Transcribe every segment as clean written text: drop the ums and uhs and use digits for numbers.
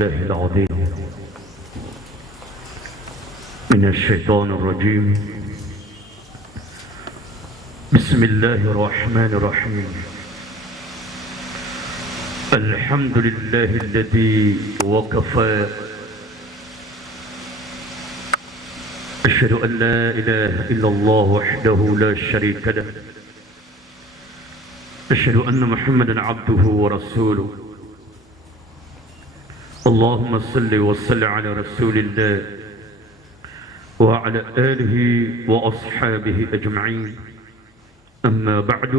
بالله العظيم من الشيطان الرجيم بسم الله الرحمن الرحيم الحمد لله الذي وكفى أشهد أن لا إله إلا الله وحده لا شريك له أشهد أن محمدا عبده ورسوله اللهم صل وسلم على رسول الله وعلى آله وأصحابه أجمعين أما بعد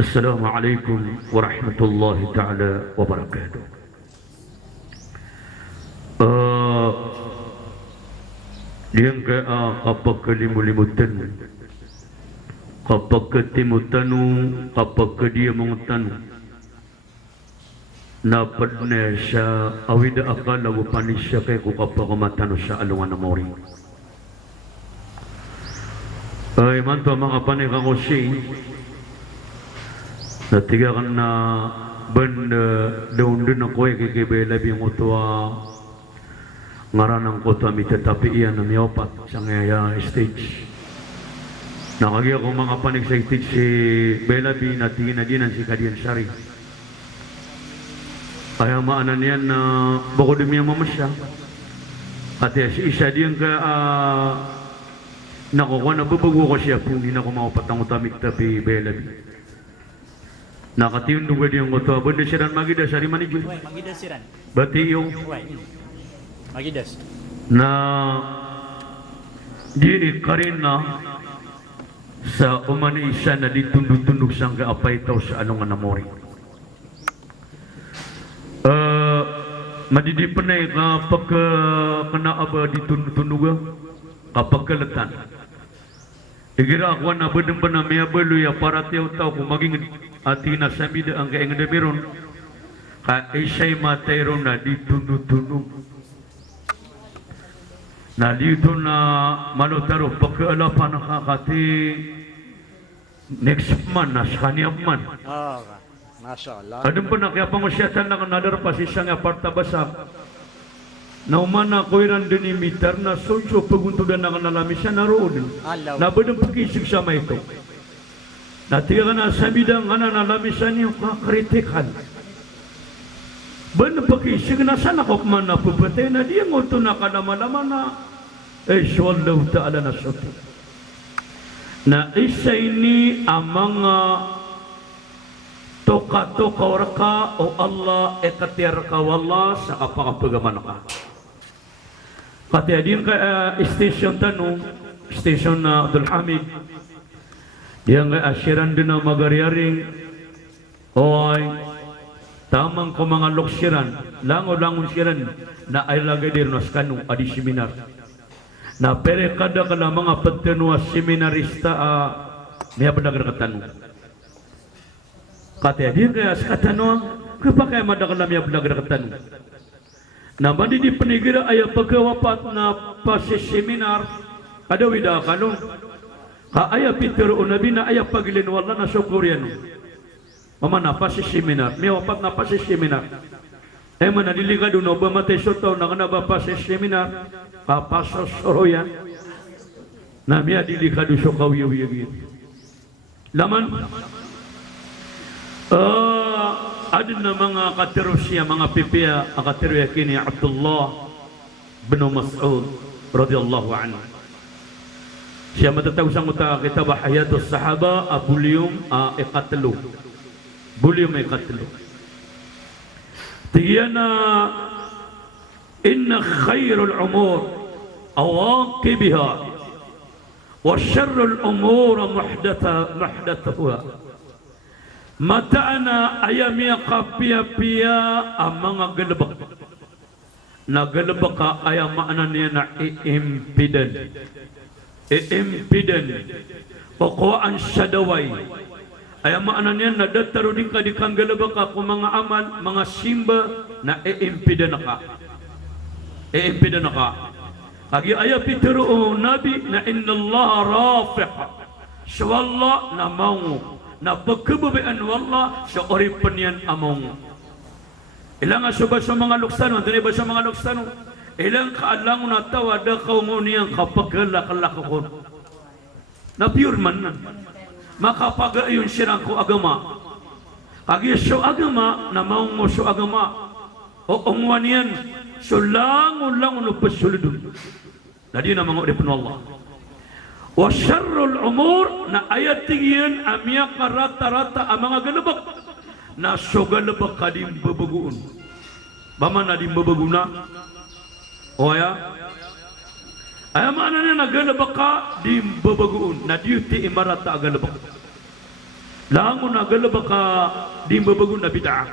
السلام عليكم ورحمة الله تعالى وبركاته. Diang kaya kapag kalimulimutan, kapag katimutanu, kapag kadia mongtanu, napad na siya awida akala upani siya kaya kapag kumatano siya alungan na mori. Ay manto mga panay kakosi, natigakan na banda daun din ako kikibela biyong utuwa ngaranang ko to amita tapi iyan na miyopat sa ngaya stage. Nakagaya ko mga panig sa stage si Belabi na tingin na dinan si Kadian Shari. Kaya maanan yan na bako din niya mamasya. At si isa diyan ka nakukuha na bubago ko siya kung hindi na ko makapatang utamik tapi Belabi. Nakatiyon nung ganyang ko to. Banda siran magida Shari manigyo. Magida siran. Bati yung Magidas. Na diri karin na sa umani isa na ditundog-tundog siyang kaapay tao sa anong anamori. Madidipanay kapag kanaaba ditundog-tundog kapag kalatan. Igira ako na badang ba na may abaluya para tiyaw tao kung maging ati na samida ang kaingan na meron ka isa'y matayro na ditundog-tundog. Na dito na manutaro pagkaalapan nakakati next month na sa kaniyang man. Masya Allah. Kadang pa na kaya pamasyatan na kanadar pa si isang aparta basak. Na umana ko iran din imitar na sosyo paguntudan na kanalami siya naroon. Na badang pagkisig siya may ito. Natiga ka na sa bidang kanalami siya niyong kakritikan. Bana pakisig na sana ko man na pupatay na diya mo ito nakalama-lama na Wallahu ta'ala na soto na isa ini ang mga toka-toka waraka o Allah ekatiyar ka wallah sa kapakapagaman ka katiya din ka station tanong station na Abdul Hamid diyan ka asyiran din na magariyaring oy tamang ko mga loksiran, lango-langon siran na ay lagay din nas kanong adi seminar. Na pere kada ka na mga patenua seminarista may abadagara katanong. Kaya din kaya sa katanong, kapag kaya madakala may abadagara katanong. Na mandi di panigira ay pagkawapat na pasiseminar, kada wida kanong, kaaya pitero unabi na ay pagilin wala na sukuriano. Mama na pa si seminar, may wapat na pa si seminar. Mana diliga doon ba matay sotaw na kanaba pa si seminar, kapasos soroyan. Na miya diliga doon so kawiyaw-yaw. Laman, ada na mga katerosya, mga pipiya, kateroya kini Abdullah bin Mas'ud radhiyallahu anhu. Siya matatawag sa muta kitab Hayatus Sahaba, volume 3. Boleh may katlo. Tiyana inna khairul umur awaqibiha wa syarrul umur muhdathatuha. Mata'ana ayamiya kapia-pia ang mga galabak. Na galabak ka ay maana niya na i-impiden. I-impiden. Pakuwaan siya daway. Ay maanan yan na dataro din ka di kang galabaka kung mga amal, mga simba na iimpida na ka. Iimpida na ka. Agi ayapitero o nabi na inna Allah rafiq. So Allah na maungo. Na pagkababayaan wala sa oripan yan among. Ilang asuba sa mga luksano, dali ba sa mga luksano? Ilang kaalang na tawa da kaunguniyang kapagalakalakakon. Na pure man na. Makapagayon sirang ko agama. Kagi so agama, na maong mo so agama. O ongwan yan, so langon pasuludun. Nadi na mga urip ng Allah. Wa syarrul umur, na ayat tingyan amya karata-rata ang mga galabak. Na so galabak kadim babaguun. Bama na dim babaguna. O ya? Ay mana niya na galabak ka dim babaguun. Na diuti imarata galabak. Langon na galabak ka dim babaguun na bid'ah.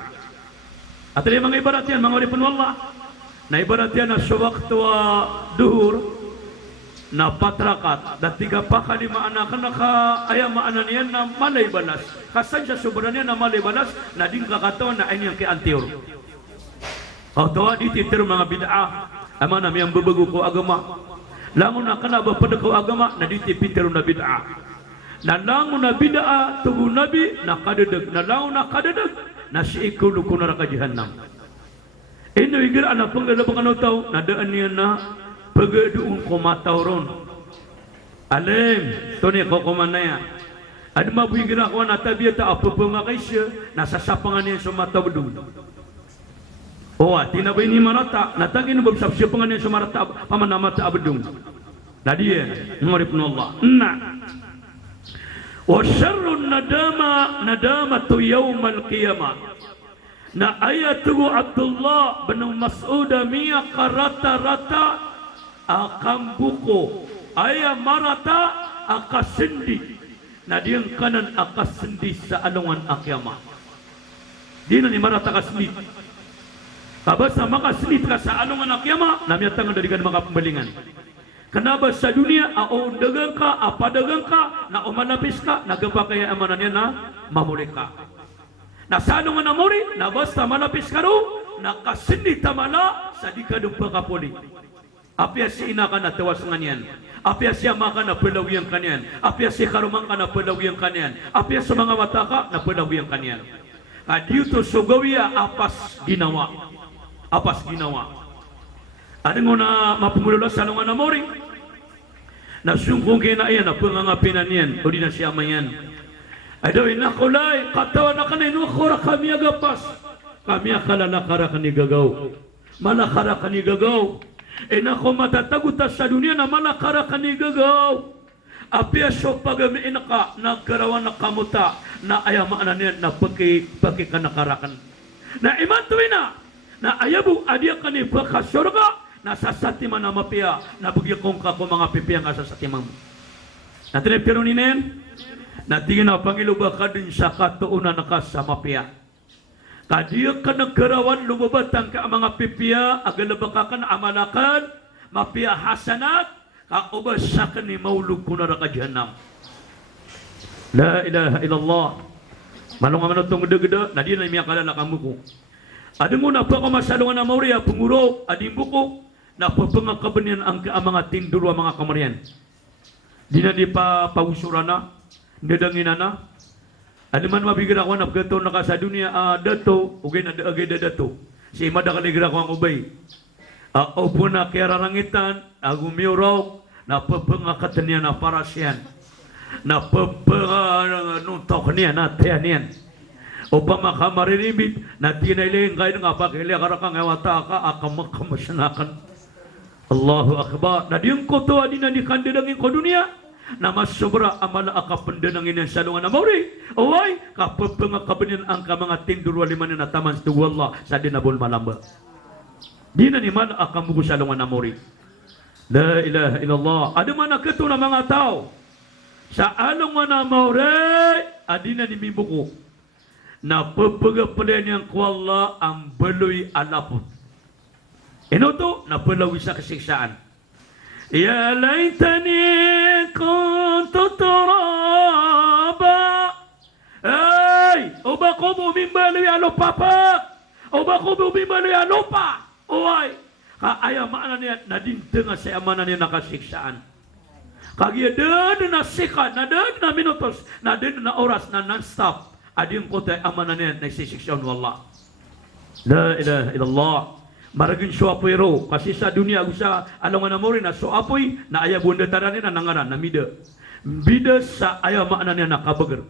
At yung mga ibarat yan, mga urip ng Allah. Na ibarat yan na sa waktu duhur na patrakat da 3 pa 5 anak naka aya maanan niyan na malay balas kasan siya sobra niya na malay balas na din kakatawan na ayun kay antior o tawa di titer mga bid'ah ama na miyang babago ko agama langon na kana ba padako agama na di titer na bid'ah na langon na bid'ah tugu nabi na kadedeg na langon na kadedeg na si ikulu ko na ka jahannam ino igir anak panggalabang ano taw na daan niya na pagaduun ko matauron alim to ni ko kumanaya ad mabuigira ko na tabiyata apa pamakay siya nasa sapangan niya sa matawdun o tinabay ni marata natagin mo sa sapangan niya sa marata pamanamata abdung nadiya ngorip no Allah na wa syarrun nadamatu yaumal qiyamah na ayatu Abdullah bin Mas'ud miya karata-rata akan buko ayah marata akasendi na diyang kanan akasendi sa alungan akyama di na ni marata kasendi kabasa makasendi ka sa alungan akyama namiyatang dari kan mga pembalingan kenapa sa dunia au dagang ka apa dagang ka na umanapis ka nagapakaya amanan niya na mamuli ka na sa alungan na muri na basta malapis ka ro na kasendi tamala sa di ka dumpa kapuli apya si ina ka na tawas nganyan apya siya maka na pelawiyang kanyan apya si karumang ka na pelawiyang kanyan apya sa mga mata ka na pelawiyang kanyan dito sugawiya apas ginawa ano mo na mapumulula sa lungan na mori na sungkong kinaiyan na pangangapinan yan o di na siya mayan ay daw inakulay katawan na kanay nukura kami agapas kami akalala kara kanigagaw malakara kanigagaw nako matatagutas sa dunia na malakara kanigagaw apya so pagamiin ka nagkarawan na kamuta na ayamaan niya na pagkikanakarakan na imantuin na ayabu adia kani pagkasurga na sasatiman na mapia na bugyakong ka ko mga pipiyang asasatiman mo na tinipiro ninen na tingin na pangiluba ka din sa katuunan na ka sa mapia kadiya ka nagkarawan lumabatan ka mga pipiya agalabakakan amalakan mapiya hasanat kaubas sa kani maulog ko na ka jahannam la ilaha illallah malong man itong geda-geda na di na miya kalala kamu ko adi mo na pa kamasalungan na mauriya punguro ading buko na papangakabanian ang mga tinduro mga kamarian di na di pa pausuran na nadangin na ano man mabigyan ako na pagkato na ka sa dunia dato, ugay na dato. Si imada kaligira ko ang ubay. Opo na kaya rarangitan, agumiyuraw, na papangakatan niya na parasyan. Na papanuntok niya na tayan niyan. O pamakamarinimbit, na tinailing kayo nga pakilya karakang ewata ka, akamamasanakan. Allahu Akbar. Na diyang koto adi na di kandidangin ko dunia. Na mas sobra amala akapandanangin ng salungan na mauri away kapapangakabanin ang mga tindurwa liman na taman sa Allah sa dinabol malamba di na ni man akamugo salungan na mauri la ilaha illallah ada mana keto na mga tao sa alungan na mauri adi na ni mibuko na papagapalan niyang ko Allah ang baloy alapot ino to na palawi sa kasiksaan ya laitani kuntu turaba ay oba ko bumimbali alupa pa oba ko bumimbali alupa oy kaaya maana niya nadintenga sa amanan niya nakasiksaan kagiya na sikat na na minutos na na oras na non-stop ading ko tayo amanan niya nagsisiksyon wallah La ilaha illallah. Maragin so apoy kasi sa dunia usa alongan mo rin na so apoy na aya bunda tarani na nangaran na mida. Bida sa aya makna niya nakabagar.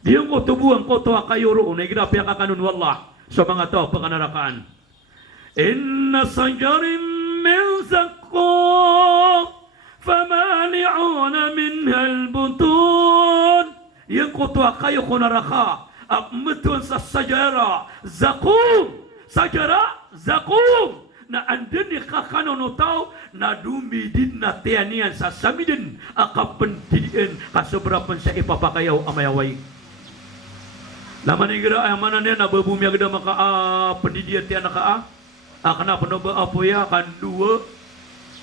Diyang ko tubuan ko to kayo ro na igrapi ka kanun wallah sa mga tao pagkanarakaan. Inna sanjarin min zaqqum famani'una minha albutun. Yang ko to kayo ko naraka mutun sa sajara zakum sajara zakum na andun ni kakanono tao na dumidin na tianian sa samidin akapendidian kasobrapan sa ipapakayaw amayaway laman igira ay manan niya na babumi agda maka pendidian tian naka kana panoba apoya kan dua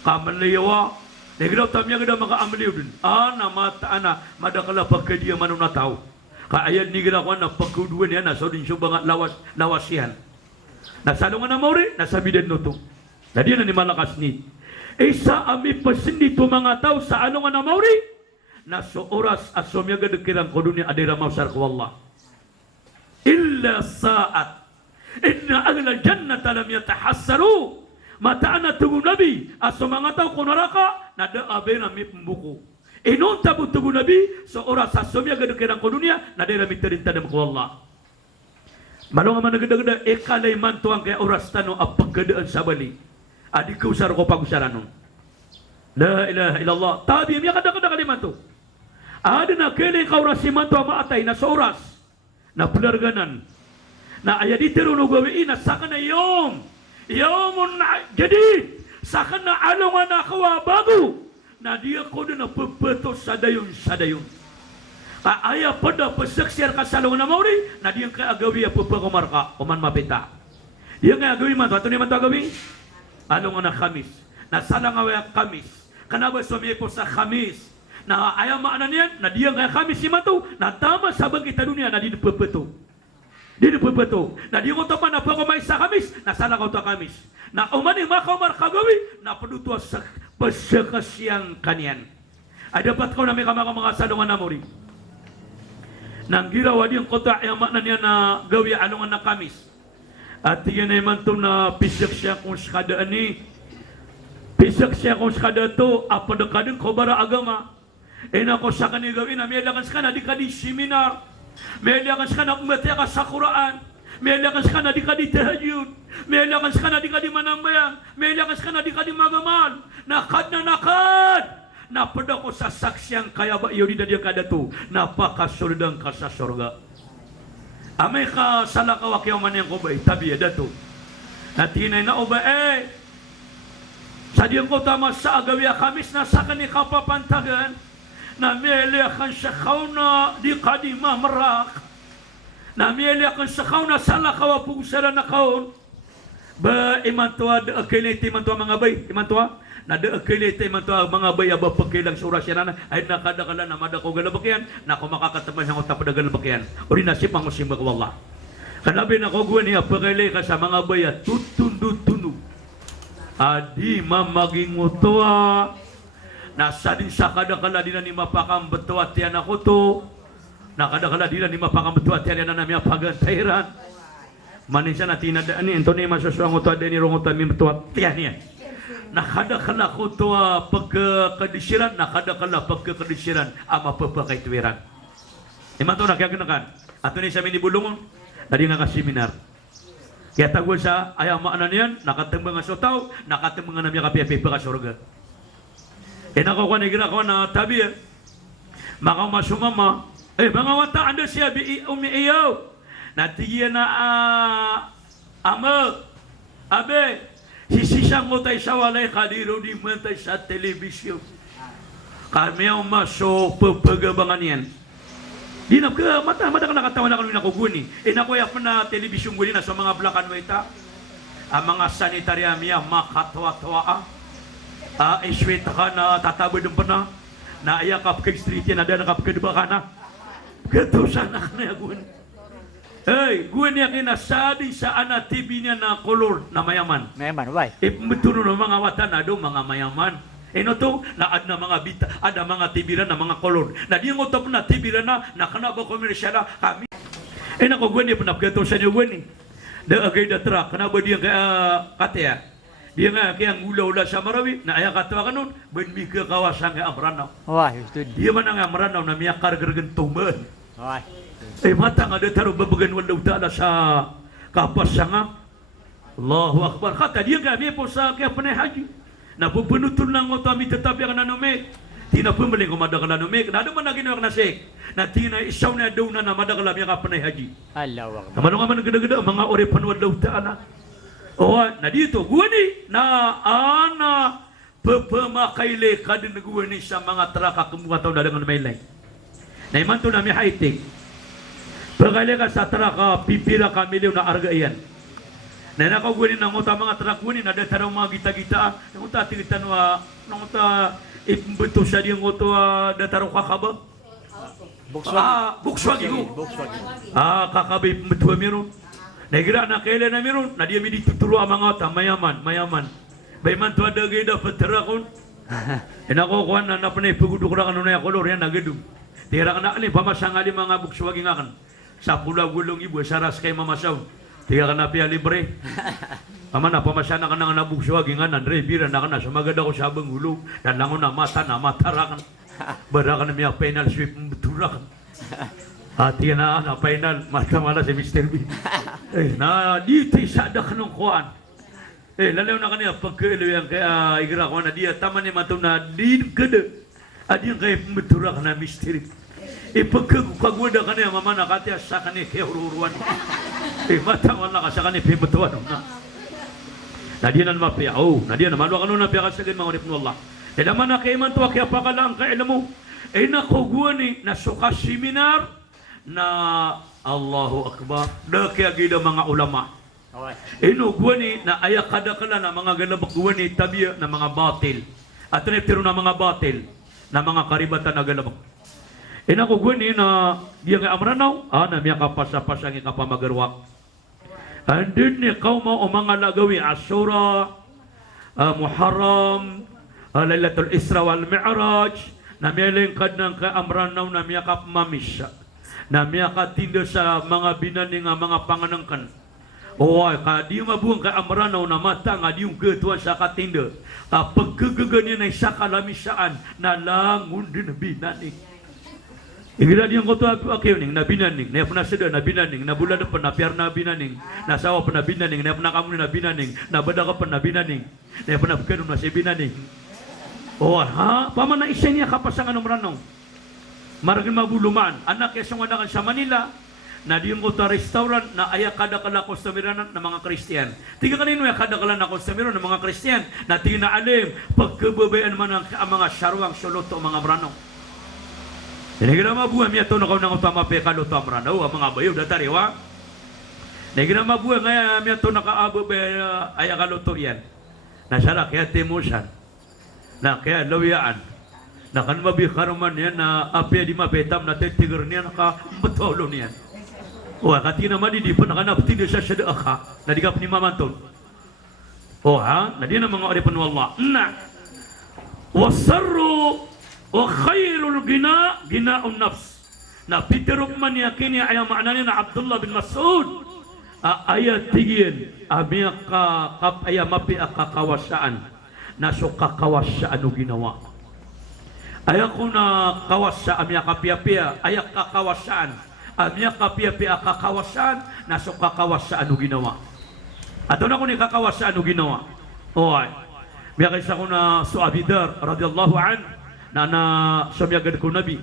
kamaliwa negra tamya agda maka amliu din na mata ana madakala pagkadia manuna tao kaayat ni gira ko na pagkuduan yan na so din siya bangat lawasihan nasalungan na mauri nasabidan no to dadi na ni malakas ni isa ami pasindi to mga tao sa alungan na mauri na so oras asomya gadekirang ko dunia adira mausar ko Allah illa sa'at inna ahla jannata lam yatahassaru mata ana tugu nabi aso mga tao ko naraka nada abena mi pembuku inon tabu tugu nabi so oras asomya gadekirang ko dunia nadira mitarinta dem ko Allah malong man nagada-gada ekalay man tuang kaya oras tano apaggadaan sa bali adik ko usar ko pagusaran nun la ilaha illallah tabi miya kada-kada kaliman to ada na kailan ka oras si man to maatay na sa oras na pelarganan na ayat itiruno gawiin na saka na yawmun jadi saka na alungan na kawa bago na dia ko na pepeto sadayon aya pada pesaksian kasalungan na mauri na diyang kay agawi a pupakumarka kuman mapita diyang kay agawi man ato ni man to agawi alungan na Khamis na salang away Khamis kanaba sumiye po sa Khamis na aya maana niyan na diyang kay Khamis si mato na tama sa bangkita dunia na di pepeto na diyang utopan na pakumay sa Khamis na salang auto Khamis na umani makamar kagawi na padutua sa pesaksian kanian ay dapat ko na may mga salungan na mauri nang girawa diyang kota yang makna niya na gawi alungan na Khamis at yan ay man na pisak siya kung skada ani pisak siya kung skada to apa dekadeng kobara agama ko sa kani gawin na mialakan sa kana di kadi seminar mialakan sa kana umati ka sa Quran mialakan sa kana di kadi tahajud mialakan sa kana di kadi manambayang mialakan sa kana di kadi magamal nakad na pada ko sa saksiyang kaya ba iyo di dia kada tu napakasuludang ka sa sorga amay ka salakawa kaya man yang ko ba tabi ada tu natinay na oba sa diyang ko tama sa agawi Khamis na sa kani kapapantagan na melekan sa kauna di kadima merak na melekan sa kauna salakawa pugusara na kaun ba imantua de akeliti mantua mga bay imantua na de akilite man to mga bayaba pagkilang sa orasyan na ay nakadakala na madako galabakyan na ko makakataman sa utap da galabakyan uri nasip ang musimba ko Allah kanabi na ko gwen niya pagkilay ka sa mga baya tutundu adi mamaging utoa na sadin sa kadakala din ni mapakam betuat yan ako to na kadakala din ni mapakam betuat yan na namya pagantairan manisya na tinadaan ito ni masusuang utoa din ni rongotan mi betuat yan yan nakadakala ko to pagkakadisiran nakadakala pagkakadisiran ama papakay tuwiran iman to nakaganakan ato ni sa minibulungon tadi nga ka-seminar kaya tagwal sa ayaw maanan yan nakatembang nga sotaw nakatembang nga namya kapiapi pa ka surga inako ko nigira ko na tabi maka masumama mga wata anda siya umiiyaw natigiyan na ama abe sisisang mo tayo sa walay kadiro di man tayo sa telebisyon kami ang maso pagpagabangan yan di na ka mata ka nakatawa na kami nakuguni inakuya pa na telebisyon guni na sa mga black and white ang mga sanitarya miya makatwa-twa iswita ka na tatabod ng pana na ayakap kay street yan na nakapagkadiba ka na gato sana ka na guni gwen niya kinasadi sa ana TV niya na kolor na mayaman. Mayaman, why? Betuno ng mga watan na do mga mayaman. To, naad na mga bita, ada mga TV na mga kolor. Na di yung utap na TV na nakana ba komersyal kami. Nako gwen niya panapgato sa niyo gwen Da agay da tra kenapa dia kata ya. Dia nga kaya ngula-ula sa marawi na aya kata kanon ben mi ke kawasan nga amranaw. Wah, itu. Dia mana nga amranaw na miyakar gergentong ben. Wah. Mata nga da taro babagan wallahu ta'ala sa kapas sanga. Allahu akbar. Kata dia nga mi po sa kaya panay haji. Na pupunutun lang ko mi tetap yang nanumek. Tina pembeling ko madakala numek. Na man lagi na nasik. Na tina isaw na daw na madakala mi ka panay haji. Allahu akbar. Kamano nga man gede-gede mga ore panwadlaw ta'ala. Oh, na dito gua ni na ana pepemakai kadin gua ni sa mga traka kemuha tahu dengan mailai. Na iman tu nami haitik. Pagale ka sa traka pipila kami na arga iyan. Na nakaw gua ni nang uta mga traka gua ni na dataraw mga gita-gita. Nang uta tingitan wa nang uta imbeto sa diyang uto dataraw kakaba. Volkswagen. Volkswagen. Kakabay imbeto meron. Negira na kailan na meron, na dia mi dituturo ang mga ta, mayaman. Bayman tu ada gaya petera kon. Enako kuan na panay paguduk ra kanu na kolor yan nagedum. Tira kana ali pamasang ali mga Volkswagen akan. Sa pula gulong ibu saras kay mamasaw. Tira kana pi libre. Amana pamasana kana na Volkswagen anan re bira na kana sumagada ko sa bengulo dan langon na mata ra kan. Bara kana mi penal sweep betura kan. Hati na final mata mala si Mr. B. Na dito sa daknong kuan. Lalaw na kaniya pagkailo yang kaya igra ko na dia taman ni mato na din kede. Adi yang kaya metura kana Mr. Pagkagwada kaniya mama na katiya sa kaniya kaya ururuan. Mata wala ka sa kaniya pimetuan na. Na dia na mapia. Na dia na malu kanu na pia kasagin mga urip Allah. Naman na kaya man to kaya pakalang kaya mo. Nakogwa ni nasuka seminar na Allahu Akbar da kaya gida mga ulama. Gua ni na ayak kadakala na mga galabak gua ni tabiya na mga batil. At tiro na mga batil na mga karibatan na galabak. Ko gua ni na dia nga amranaw na miya kapasa-pasang ikapamagarwak. Andin ni kauma o mga lagawi Asura, Muharram, Lailatul Isra wal Mi'raj na miya lingkad ng kaamranaw na miya kapmamisya. Na miya katinda sa mga binaning nga mga panganangkan. Ka di mabuang ka amranaw na mata nga di yung ketuan sa katinda. Pagkagaganyan ay sa kalamisaan na langon din na binaning. Igira di yung koto akiw ning na binaning. Na puna seda na binaning. Na bulada pa na piyar na binaning. Na sawa pa na binaning. Na puna kamu na binaning. Na bada ka pa na binaning. Na puna bukanong na si binaning. Paman na isa niya kapasangan ng amranaw. Maragin mabuluman anak kaya sungadakan sa Manila na di yung kota restaurant na ayak kadakala kostamiranan ng mga Kristiyan. Tiga kanino ya kadakala na kostamiranan ng mga Kristiyan na tinaalim pagkababayan man ang mga sarwang suluto mga brano. Nagira mabuhay miya to na kaw nang utama pe kaluto brano ang mga bayo datariwa. Nagira mabuhay nga miya to nakaababay ayak kaluto yan. Nasara kaya timusan na kaya lawiyaan. Nakan mabi karuman niya na apya di mapetam na tetigar niya naka betolo niya. Kati naman di pa nakanapti niya sa syada ka na di ka panimamanton. Na di na mga oripan wallah. Wasarru wa khairul gina'un nafs. Na pitirok man niya kini ay makna niya na Abdullah bin Mas'ud. Ayat tigin abya ka aya mapi akakawasaan. Nasuka kawasaan o ginawa. Ayak ko na kawas sa amya kapia-pia, ayak kakawasaan. Amya kapia-pia kakawasaan, naso kakawas sa ano ginawa. Ato na ko ni kakawas sa ano ginawa. Miya kaysa ko na so Abidar, radiyallahu an, na sumyagad ko nabi.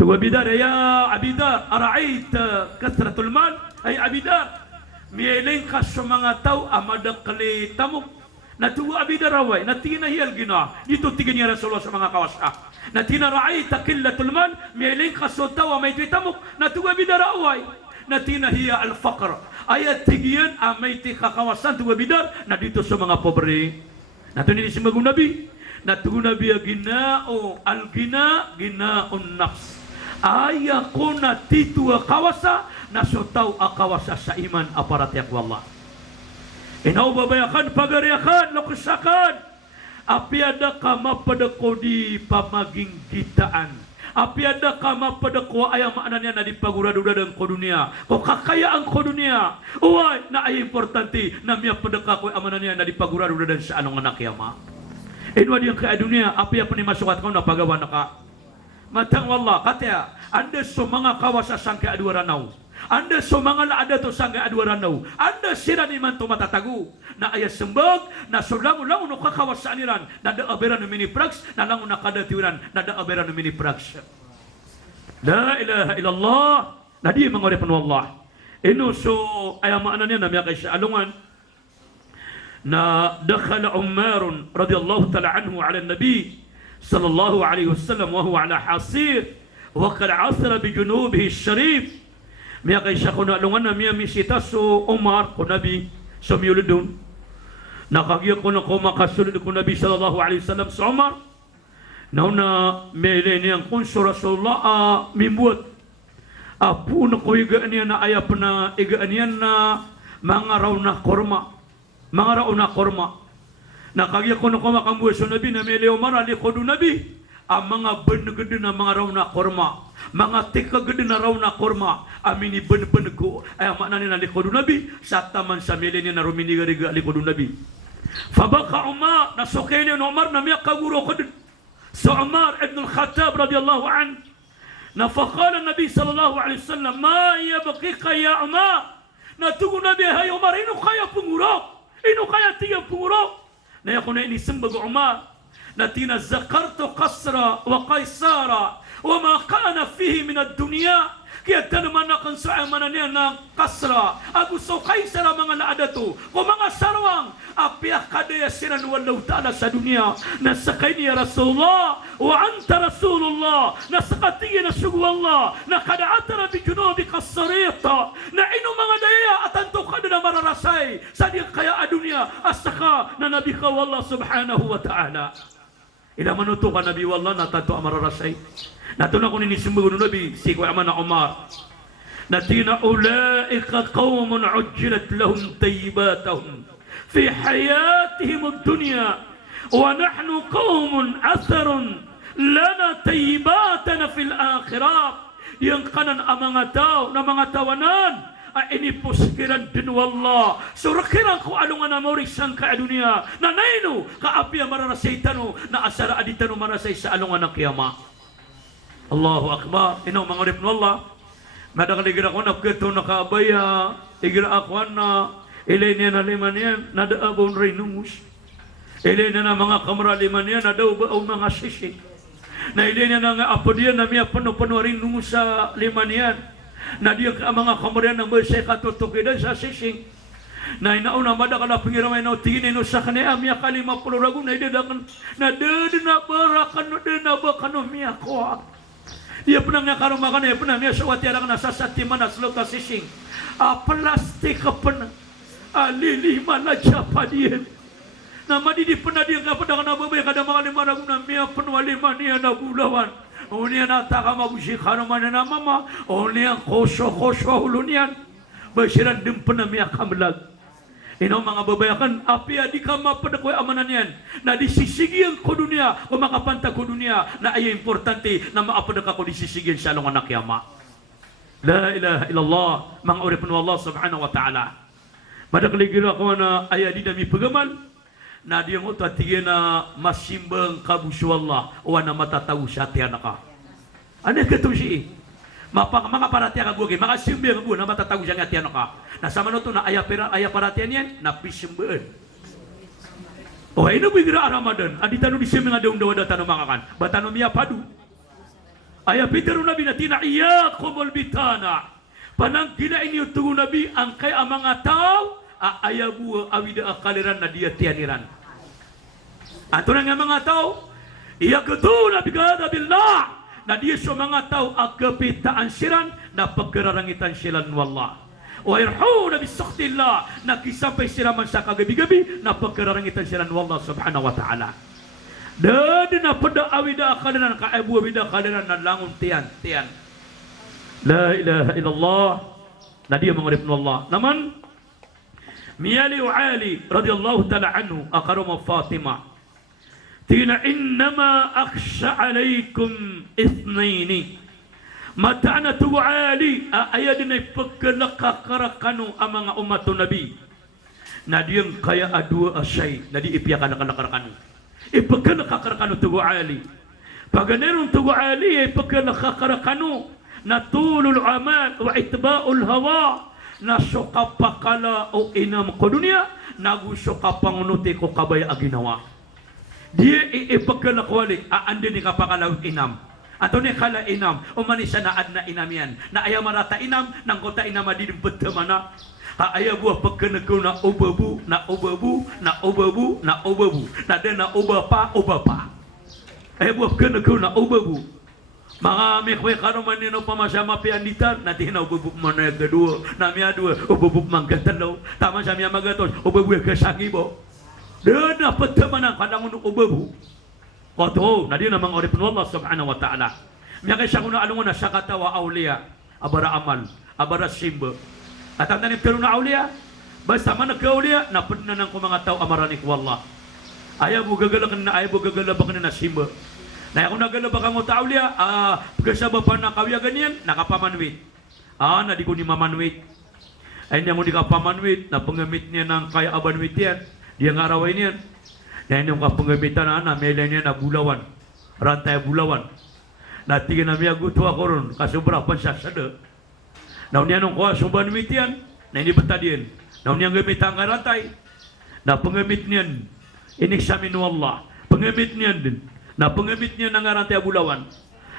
Tu Abidar, ya Abidar, ara'ait kasratul mal, ay Abidar, miyaling ka sa mga tao, amadak kali tamok. Natuwa Abidaraway, natinahiyal gina. Dito tigin niya Rasulullah sa mga kawasa. Natinaraay takillatul mal, miyaling kasotawa may titamok. Natuwa Abidaraway, natinahiya al-faqr. Ayat tigiyan amay ti kakawasan tuwa Abidar na dito sa mga pobre. Natunin si Magong Nabi. Natuwa Nabi ginao, ginaon nafs. Aya ko na tituwa kawasa, nasotaw akawasa sa iman aparatiyak wallah. Babayakan, pagariakan, lukusakan. Apiada ka mapadako di pamaging gitaan. Api ada kama pada kuah ayam maknanya na dipaguradu dan ko dunia. Ko kakayaan ko dunia. Uway, na ay importante na miya pada ko amananya na dipaguradu dan sa anong anak yama. Inwa diyang kaya dunia, api apa ni masukat ko na pagawa na ka. Matang wallah, kataya, anda so mga kawasa sangka adua ranaw. Anda so mga laada to sangka adua ranaw. Anda sira ni man to matatagu. Na ayah sembag, na so langu-langu no kakawasaan niran. Nada aberan no mini prags, na langu na kadatiwiran. Nada aberan no mini prags. La ilaha illallah. Nadi mangoripan wallah. Ino so ayah makna niya na miya kay siya alungan. Na dakhala Umar radiyallahu ta'ala anhu ala nabi sallallahu alaihi wasallam wa huwa ala hasir wa qad asra bi junubihi syarif. Miya kay siya kuna alungan na miya misita so Umar ko nabi so miyuludun. Nakagiya ko na ko makasulod ko nabi sallallahu alaihi wasallam sa Umar. Nauna mele niyang kunso Rasulullah mimbuat apu na ko igaan niya na ayap na igaan niya na mga raw na korma. Mga raw na korma. Nakagiya ko na ko makambuhay sa nabi na mele Umar ali ko doon nabi. Ang mga ben-gede na mga raw na korma. Mga tika-gede na raw na korma. Amini ben-ben ko. Ay makna ni na likod nabi. Sa taman sa mele niya na ruminiga-riga likod nabi. Fabaka Umar. Nasukay niya Umar na miya kaguro ko din. Sa Umar ibn al-Khattab radiyallahu an. Na faqala Nabi sallallahu alaihi wasallam. Ma yabqika ya Umar. Natugo nabi hay Umar. Ino kaya pungurok. Ino kaya tiga pungurok. Na ako na inisembag Umar. Natina zakartu qasra wa qaisara. Wa ma kana fihi min ad-dunya. Kaya tanaman na kan sa amanan niya ng kasra. Agu so kaisara mga laada to. O mga sarwang. Apiyak kadaya sinan walau ta'ala sa dunia. Nasakay niya Rasulullah. Wa anta Rasulullah. Nasakatiya na sugu Allah. Nakadaatara bi junubi kasarita. Na ino mga daya at anto kada na mararasay. Sa diya kaya a dunia. Asaka na nabi ka wallah subhanahu wa ta'ala. Ila manuto ka nabi wallah na tanto mararasay. Natuna ko ninisumbugo ng Nabi, si Kuya Amana Umar. Natina ulaika qawmun ujjilat lahum tayyibatahum fi hayatihim ad-dunya wa nahnu qawmun atharun lana tayyibatana fil akhirah. Yang kanan ang mga tao na mga tawanan ay inipuskiran din wallah. Surakiran ko alungan na maurisang ka dunia na naino kaapi ang mararasay tano na asara aditano marasay sa alungan ng kiyama. Allahu Akbar. Ino mga rip wallah. Madakaligira ko na keto na kaabaya. Igira ako na ilay niya na liman yan. Nadaabon rin numus. Ilay niya na mga kamara liman yan. Nadaabaw mga sisig. Na ilay niya na nga apo diyan na miya pano-pano rin numus sa liman yan. Na diya ka mga kamara yan na may katutukidan sa sisig. Na inauna madakala pingiramay na tingin ino sa kanya. Miya kalima pulurago na idadakan. Na dadinabarakan no dinabakan no miya ko. Ia pernah nga karumakan, ia pernah nga sawat yarang nasasati mana selota sising. Plastik pernah. Lili mana japa dia. Nama di pernah dia ngapa dengan apa baik ada makan lima ragu na mia penuh lima ni ada bulawan. Oni na takama busi karuman na mama. Oni ang koso hulunian. Basiran dim pernah mia kambelag. Ino mga babayakan api adi kama pada koy amanan yan na disisigian ko dunia o makapanta ko dunia na ay importante na maapada ka ko disisigian sa along anak yama. La ilaha illallah mga uripun Allah subhanahu wa ta'ala. Madakaligira ko na ay adi dami pagamal na di mo tatigyan na masimbang kabusu Allah o na matataw sa tiyan ka. Ano katong siya? Mga paratiyan ka bugi, mga simbang bugi na matataw siya nga tiyan ka. Nasama no to na aya paratiyan yan, napisimbean. O ino bigira Ramadan, adi tanu di simbang ada unda wada tanu mangakan, batanu miya padu. Aya piteru nabi na tina iya kumul bitana. Panang tina ini utugu nabi angkay ang mga tao, aya buwa awida akaliran na dia tianiran. Ato na nga mga tao, iya kutu nabi gada billah. Na dia so mga tao agapitaan siran na pagkararangitan silan wallah. Wa irhuna bisaktillah na kisampay siraman sa kagabi-gabi na pagkararangitan silan wallah subhanahu wa ta'ala. Dan na pada awida akaliran ka abu awida akaliran na langun tiyan. La ilaha illallah. Na dia mengurip Allah. Naman Miyali wa Ali radhiyallahu ta'ala anhu akarum Fatimah. tina innama akhsha alaikum ithnaini mata'na tu'ali ayadina pagkalakakarakano ang mga umato nabi na diyang kaya adua asay na di ipiyakanakanakarakano ipagkalakakarakano tu'ali paganerong tu'ali ipagkalakakarakano na tulul amal wa itba'ul hawa na sukapakala o inam ko dunia naguso kapangunuti ko kabaya aginawa dia ipagkalakwalik aandi ni kapakalaw inam ato ni kala inam umanisa na ad na inam yan na ayaw marata inam nang kota inam adin betamana ayaw buah pagkanagaw na ubabu na ubabu na ubabu na ubabu na den na ubapa ayaw buah pagkanagaw na ubabu mga mikwe karuman nino pamasama pianitan natin na ububuk mana yang kedua namanya dua ububuk manggatalo tama sa miya magatos ububuk kasangibo dan dapat teman kadang untuk ububu koto na dia namang oripun Allah subhanahu wa ta'ala miya kay siya kuna alungan na sakata wa awliya abara amal abara simba at ang tanim pero na awliya basta man nagka-awliya napunna ng mga tao amaranik wallah ayaw mo gagalakan na ayaw mo gagalakan na simba na kung nagalaba kang utaulia, pagkasaba pa na kawya ganyan, nakapamanwit. Na di ko ni mamanwit. Ay niya mo di kapamanwit, na pangamit niya ng kaya abanwit yan. Di ang araway niyan. Na yung kapangamitan na mela niya na bulawan. Rantay bulawan. Na tingin na miya guto ako ron, kasubra pansasada. Na niya nung kuha subanwit yan, na hindi batadin. Na niya gamit ang rantay. Na pangamit niyan, inexamin Allah. Pangamit niyan din. Na pengemit niya nangarante abulawan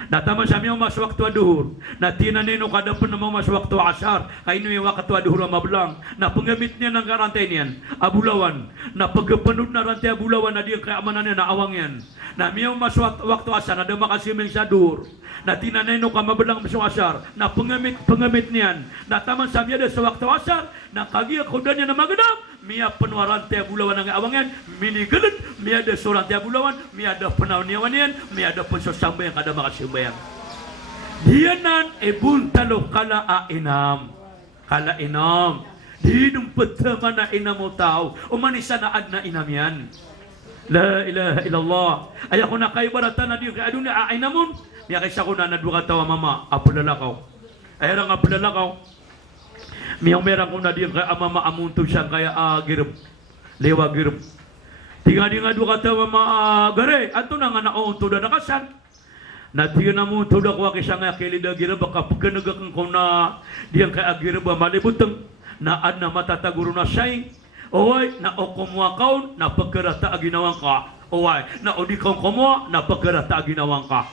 na tama sa miyo mas waktu aduhur na tinanino kada pun mo mas waktu asar kaino yung waktu aduhur mablang na pengemit niya nangarante niyan abulawan na pagpenud na rante abulawan na dia keamanan na awang yan na miyo mas waktu asar ada makasimeng sadur na tinanino ka mablang mas asar na pengemit niyan na tama sa miyo ada sa waktu asar na kagia kodanya na magadam miya penwaran tiap bulawan ang awangan mini gelut miya ada seorang tiap bulawan miya ada penawniawan yan miya ada pensosamba yang kada makasimbayang dia nan ebun talo kala inam di dumpet mana inam mo tao umanisa na ad na inam yan la ilaha illallah ayaw ko na kayo baratan na di kaya aduna inamun miya kaysa ko na nadwa katawa mama apulalakaw ayaw nga apulalakaw miyang merang ko na diyan kaya mama amunto siya kaya girb lewa girb tinga di nga dua kata mama gare ato na nga naunto da nakasan na tiga na munto da kwa kisya nga kilida girb baka pagkanagakang ko na diyan kaya girb malibutang na ad na matataguro na siyang oway na okumwa kaon na pagkarata aginawang ka oway na odikong kumwa na pagkarata aginawang ka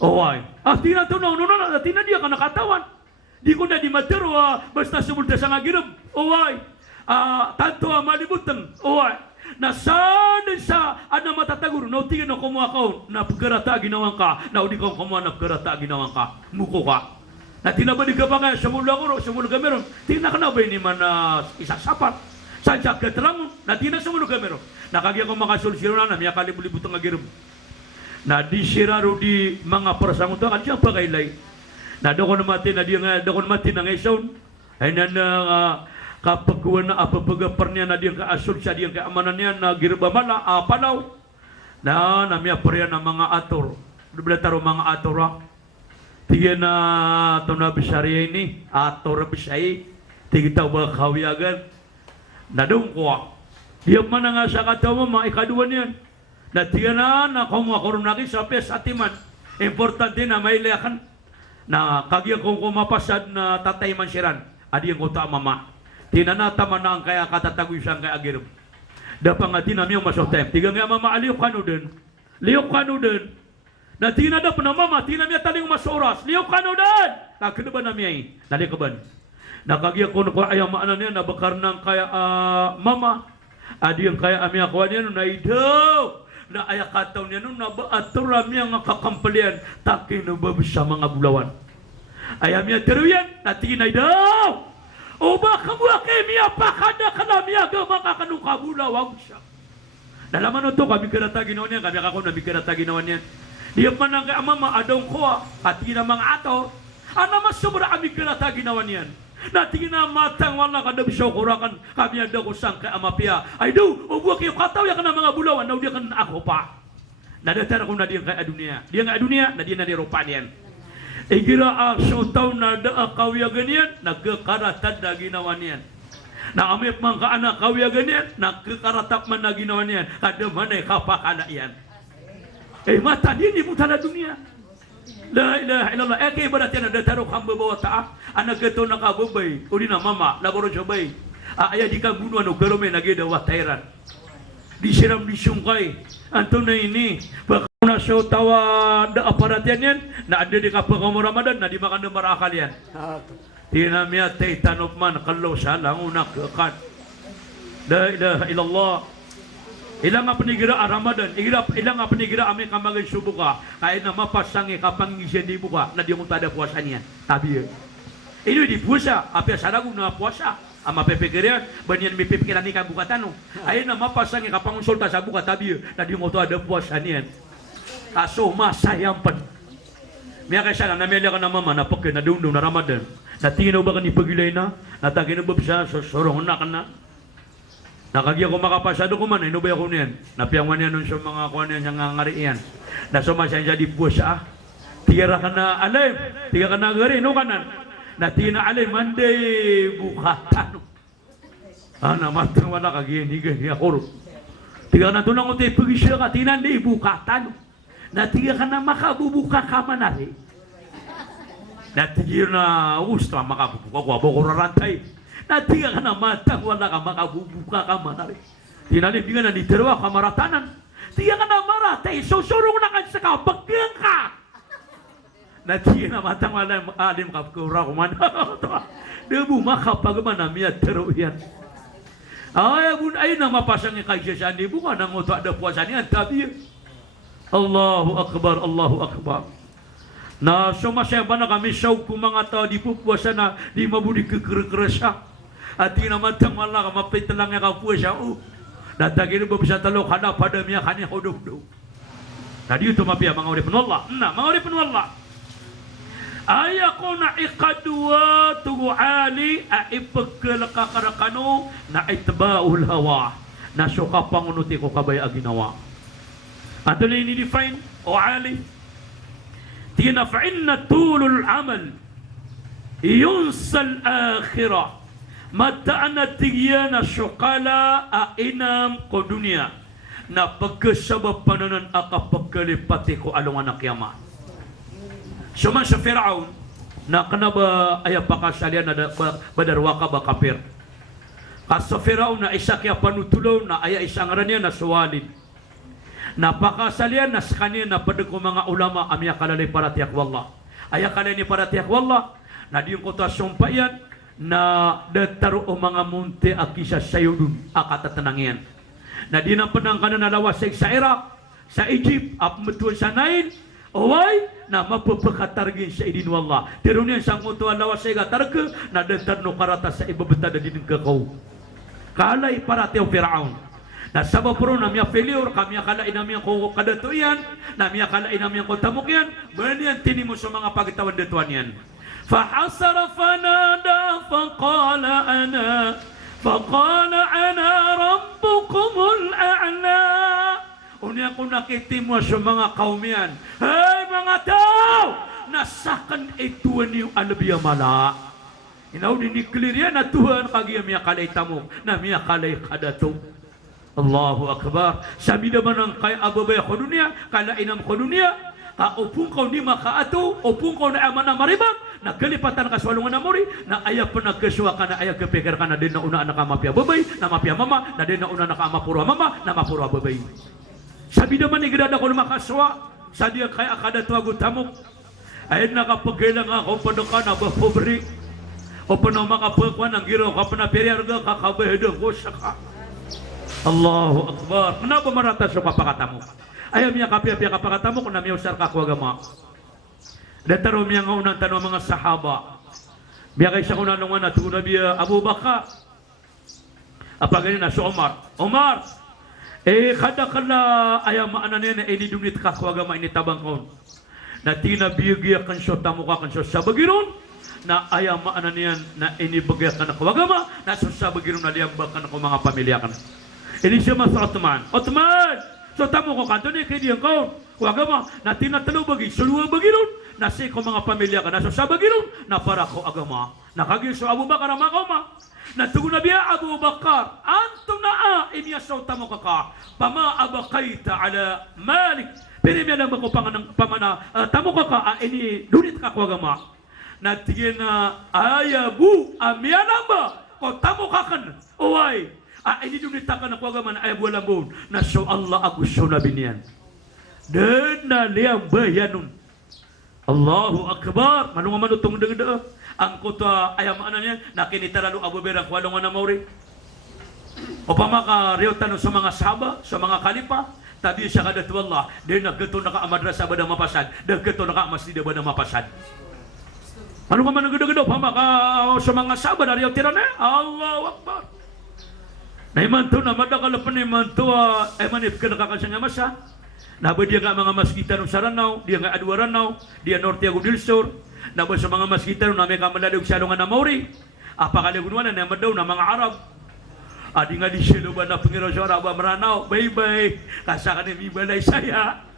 oway tina to no tina dia ka nakatawan di ko na di matero basta sumulta sa ngagirab oway tanto malibutang oway na sana sa ana matataguro no tingin no kumuha ka na pagkarata ginawang ka na udi kong kumuha na pagkarata ginawang ka muko ka na tinabalik ka pa nga sumula ko sumula ka meron tingnan ka na ba ni man isasapat sa katramon na tinasumula ka meron nakagya ko makasulsiro na miya kalibulibutang ngagirab na di siraro di mga parasangunta kan siya pagaylay na doon ko namati na diya doon ko namati na ngayon ay na kapag kuha na apapagapar niya na diya ka-asol siya diya ka-amanan niya na girbamala palaw na namiya pariya ng mga ator taro mga ator tiya na ito na bisari ini ator bisay tigitaw ba kawiyagan na doon ko diya man nga sa katawa mga ikaduan yan na tiya na kumuha korunaki sa pesatiman importante na may leakan na kagya kong kumapasad na tatay mansiran adi ang kota mama tinanata man na ang kaya katatagoy siyang kaya agirap dapat nga tinamiyong masotem tiga nga mama aliyok kano din na tinadap na mama tinamiyang taling masoras liyok kano din nakinaban na miyay nalikaban na kagya kong ayaw maanan niya na bakar ng kaya mama adi ang kaya amya kuha niya na idaw na ayakataw niya nung nabaatura niya nga kakampalian takin na babis sa mga bulawan ayam niya teruyan natinay daw o baka buwake miya pakada ka na miya gamang kakanukabulawang siya nalaman ito kami karata ginawa niya kami ako nabi karata ginawa niya di man ang mama adong ko at ginamang ato ana mas sobra kami karata ginawa niya Nanti na matang wala kada bisyokurakan kami ada kusang kay amapia. Ay do, ubuwa kayo kataw ya kana mga bulawan na dia kan ako pa. Nadatar ko na dia kay adunia. Dia nga adunia, na dia na di rupa diyan. Igira so taw na da kawya ganyan, nagkakaratan na ginawa niyan. Na amip man ka anak kawya ganyan, nagkakaratap man na ginawa niyan. Kada man ay kapakala yan. Mata dia ni putar dunia. La ilaha illallah. Kay ibarat yan, nadataro kang babawa ta'a. Anak ito nakababay. O di na mama, laboro sabay. Aya di ka bunuan o karome nagida watairan. Di siram di sungkay. Anto na ini. Baka na so tawa da aparat yan. Na ada di kapag Ramadan na di makan na marakal yan. Tinamya tay tanop man kalau salang unak kekat. La ilaha illallah. Ilang nga panigira Ramadan, ilang nga panigira amin kamagay subuka, kaya na mapasangi kapang isyan di buka, na di mo tada puasa niyan. Tabi ini di puasa, apa saragu na puasa, ama pepikirian, banyan may pipikiran ni kabuka tano. Ayun na mapasangi kapang sulta sa buka, tabi na di mo tada puasa niyan. Kaso masayampan. Miya kaya siya lang, namili ka na mama, napakay na doon na Ramadan. Natinaw ba ka ni pagilay na? Natagin na ba siya, sorong na ka na? Nakagya ko makapasado ko man, inubay ako niyan. Napiyang man yan nun sa mga kuha niyan, yung ngangariyan. Nasumasyan siya di po siya. Tira ka na alim, tira ka na gari, no kanan. Natina alim, manday bukatan. Namatang wala kagyan, higan, ako. Tira na doon ako tayo, pagisya ka, tinanday bukatan. Natira ka na makabubuka ka manari. Natira na gusto makabubuka ko, abok ko rarantay. Nanti ka na matang wala ka makabubuka ka manari. Tinalim di ka na niterwa ka maratanan. Tiga ka na maratay, susurong na ka sa kabagang ka. Nanti ka na matang wala alim ka kura ko man. Debu makapag manamiyat tero yan. Ayun na mapasang kay siya di buka nang uto ada puasa niyan. Tabi Allahu Akbar, Allahu Akbar. Na sumasaya ba na kami sa mga tao di po puasa na di mabudi kekere-keresa. At di naman tang wala ka mapitalang nga ka puasa. Natagin ba bisa talo ka na pada miya kanya hodok-dok. Tadi itu mapia mga uri penwala. Mga uri penwala. Aya ko na ikadua tuguali a ipagkalakakarakano na itbaul hawa. Na suka pangunuti ko kabay aginawa. Ato na ini-define o ali. Tina fa'inna tulul amal yunsal akhirah mataan na tigyan na syukala ainam ko dunia na pagkasabab pananan akapagkalipati ko alungan na kiyama. Suman sa Firaun na kanaba ay pakasalian na badarwa ka ba kapir. Kas sa Firaun na isa kaya panutulaw na ay isang ranya na suwalid. Napakasalian na sa kanya na padagko mga ulama amya kalalay para tiyak wallah. Aya kalay ni para tiyak wallah na di yung kota sumpayan na dataro o mga munti akisa sayo dun akatatanangyan. Na di na panangkana na lawas sa Iraq, sa Egypt, apmetuan sa Nain, away na mapapakatargin sa idin wallah. Pero niyan sang mutuan lawas sa igatarke na datar no karata sa ibabetada din kakaw. Kalay para tiyaw Firaun. Na sabab pro namya failure kami akala inamya ko kadatuyan namya akala inamya ko tamukyan banyan tinimo sa mga pagtawan datuan yan fa hasara fanada faqala ana rabbukumul a'la unya ko nakitimo sa mga kaumian hey mga tao nasakan ito niyo alabiya mala inaw diniklir yan na Tuhan kagiyam ya kalay tamuk namya kalay kadatu Allahu Akbar. Sabi naman ng kay ababay ko dunia, kala inam ko dunia, kaupong ko ni makaato, upong ko na aman na maribag, nagkalipatan ka sa walungan na muri, na ayaw pa nagkaswa ka na ayaw kapikir ka na din na una na kamapya babay, na mapya mama, na din na una na kamapura mama, na mapura babay. Sabi naman ni grada ko na makaswa, sa diya kay akada tuwago tamok, ayun nakapagailang ako padoka na bapobri, o pa na makapagwan, ang giro ka pa na periarga, kakabahidang ko sa ka. Allahu Akbar. Kenapa merata sa papakatamu? Ayaw miya kapya-pya kapakatamu kung namiyaw sa kakwagama. Dataro miya nga unang tanong mga sahaba. Miya kaysa ko nanungan na tuna biya Abu Bakar. Apagani na si Omar. Omar! Kada kala ayaw maanan niya na inidunit kakwagama initabang kon. Na tinabiyagya kan siya tamuka kan siya sa bagiron. na ayam maanan yan na inibagyakan ako agama na susabagiro na liambakan ako mga pamilya kan. Ini siya mas Otman. Otman! So tamo ko kanto ni kay diyang ko. Agama na tinatalo bagi suluwa bagiron na si ko mga pamilya kan na susabagiron na para ko agama. Nakagil so Abu Bakar ma na tugon na biya Abu Bakar antum naa inya so tamo ka pama abaqaita ala Malik. Pero may lang ko pamana tamo ka ini dunit ka ko agama. Na tigin na ayabu amianamba ko tamo kakan uway ini dunitakan ako agama na ayabu lambon na so Allah agusyo na binian dan na liang bayanun Allahu Akbar manung manutong dengda ang kuto ayam ananya na kinitaralu Abu Berang walong na mauri upama ka riyotano sa mga sahaba sa mga kalipa tabi siya kadatu Allah din naggeto naka madrasah badang mapasad daggeto naka masjid badang mapasad. Ano ka man nagdagdo pa maka sa mga sahaba na riyotirana Allahu Akbar. Naimanto na madakalapan ni manto manip ka nakakasang masa. Naba dia nga mga masjid no saranaw, dia nga adwaranaw, dia Norte Agudil Sur. Naba sa mga masjid no na may kamaladog salungan na Maori. Apakalagunwanan na madaw na mga Arab. Adi nga di sila ba na pangiraw sa Arab maranaw, bye-bye. Kasakan ni balay saya.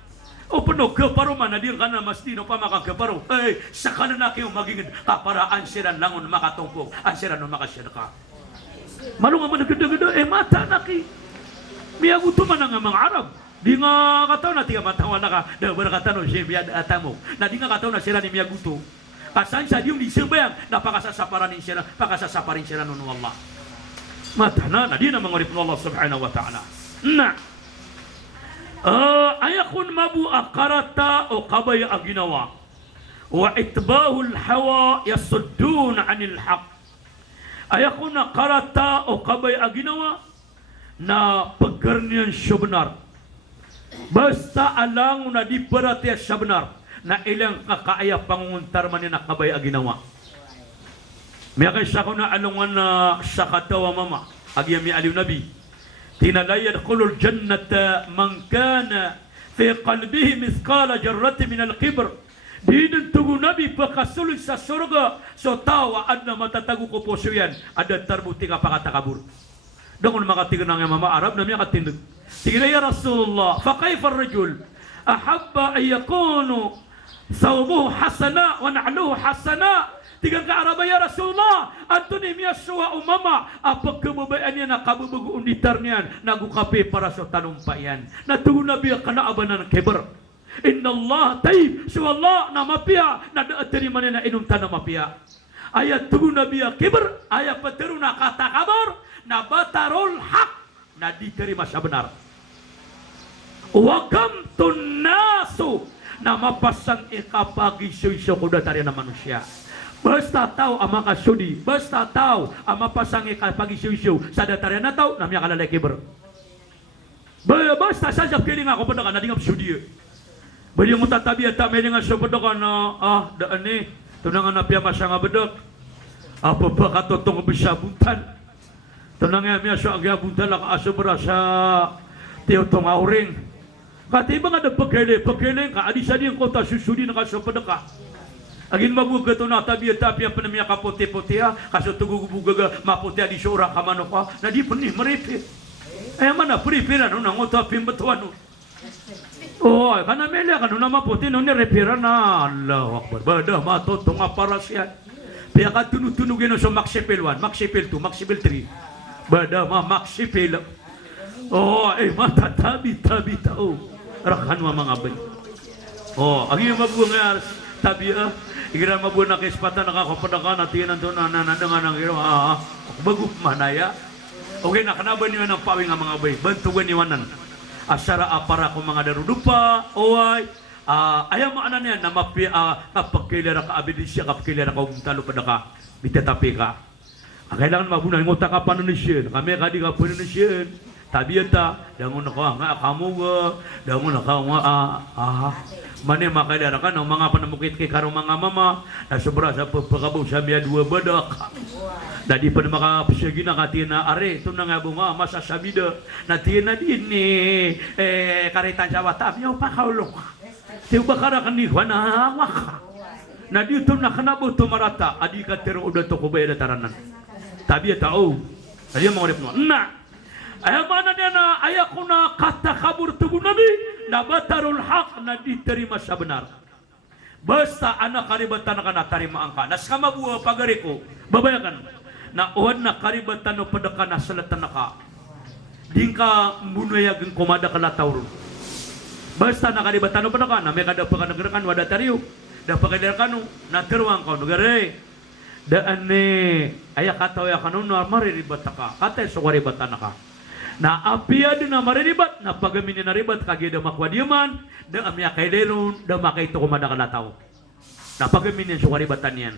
O penuh keparuman na dir kana masti no pa makakeparo. Sakana na kayo maging kapara ansiran langon makatungkog, ansiran no makasyadaka. Malunga man nagdagdo mata naki. Miyaguto man nga mga Arab. Di nga kataw na tiga matawa na ka, da berkata no siya biya atamo. Na di nga kataw na sila ni miyaguto. Kasan sa diyong di sebayang napakasasaparan ni sila, pakasasaparin sila no Allah. Mata na di na mangurip no Allah subhanahu wa ta'ala. Na ayakun mabu akarata o kabay aginawa wa itbahul hawa yasuddun anil haq. Ayakun akarata o kabay aginawa na pagkarniyan siya benar. Basta alang na di berarti siya benar na ilang kakaaya panguntar man na kabay aginawa. May kaysa ko na alungan na sa katawa mama agyami aliw nabi لا يدخل الجنة من كان في قلبه مثقال جرة من الكبر. Din tugu nabi pagkasulit sa surga so tawa adna matatagu ko po yan ada tarbuti ka pakatakabur. Dangon makatigan ng mama Arab na miya katindag. Tigila ya Rasulullah fa kayfa ar-rajul ahabba ay yakunu thawbuhu hasana wa na'luhu hasana. Tigang ka Arab ya Rasulullah anto ni miya suwa umama apa kebabayan niya nakabubugu unitar niyan nagukape para sa tanumpayan. Natugo nabi kana abanan keber. Inna Allah taib suwa Allah na mapia na daatiri man na inum tanam mapia. Ayat tugu nabi keber ayat pateru na kata kabar na batarul haq na diterima sa benar. Wa kam tunnasu na mapasang ikapagi suyo kuda tari na manusia. Basta tahu ama kasudi, basta tahu ama pasangi pagi siu-siu, sadatari na tahu namanya kalalay kiber. Basta saja piling ako pada kana dingap sudi. Bali mo tatabi at may nga sa pada kana daan ni tunangan na piya masanga bedak. Apa pa katotong bisabuntan. Tunangnya miya sa agyabuntan la ka asobra sa tiotong auring. Katiba nga pagkele ka adi sa diyang kota susudi na ka sa pada ka. Agin mabuga to na tabi apa namanya kapote-pote kaso tugugubuga mapote di sura kamano pa na di penih meripit. Mana peripiran no nangoto pimbetuan no. Oh, kana mele kana na mapote no ni repiran na Allahu Akbar. Badah matotong aparasyan. Pia ka tunu-tunugin no so Maxipil 1, Maxipil 2, Maxipil 3. Badah Maxipil. Oh, mata tabi tao. Rakan mga bay. Oh, agin mabuga tabi ikiran mabuan na kaispatan nakakapadakan at yan ito na nanandangan ng iro bagup manaya okay na kanaban niyo ng pawing ang mga bay bantugan niwanan asara apara ko mga darudupa oay ayam maanan yan na mapi kapagkilera ka abidisya kapagkilera ka umtalo padaka bitatapi ka kailangan mabunan ng utak ka panunisyan kami kadi ka panunisyan tabiata dangon ako nga kamu dangon ako mane makadara kan ang mga panamukit kay karong mga mama na sobra sa pagkabaw sa miya dua badak dadi pa makapsigi na katina are ito na nga bunga masasabida na tina din ni karitan sa watam yaw pa kaulong tiyo ba kara kan ni Juan Na dito na kanabo to marata adi ka tero udah to ko bayar taranan. Tabi tahu. Dia mau rep no. Na. Ayah mana dia na ayah kuna kata kabur tubuh Nabi na batarul haq na diterima sebenar. Basta anak karibatan kana tarima angka. Na sama buah pagariko. Babayakan. Na uwan na karibatan no padakana selatan naka. Dingka mbuno ya geng komada kala taurun. Basta na karibatan no padakana me kada pakanagerakan wada tariu. Da pakaidarkanu na teruang kau negare. Da ane ayah kata ya kanu no mari ribataka. Kata so ribatanaka. Na apia di na mari ribat na pagamin na ribat kagi da makwadiman da amya kaiderun da makai to komada kala tau. Na pagamin so ribatan yan.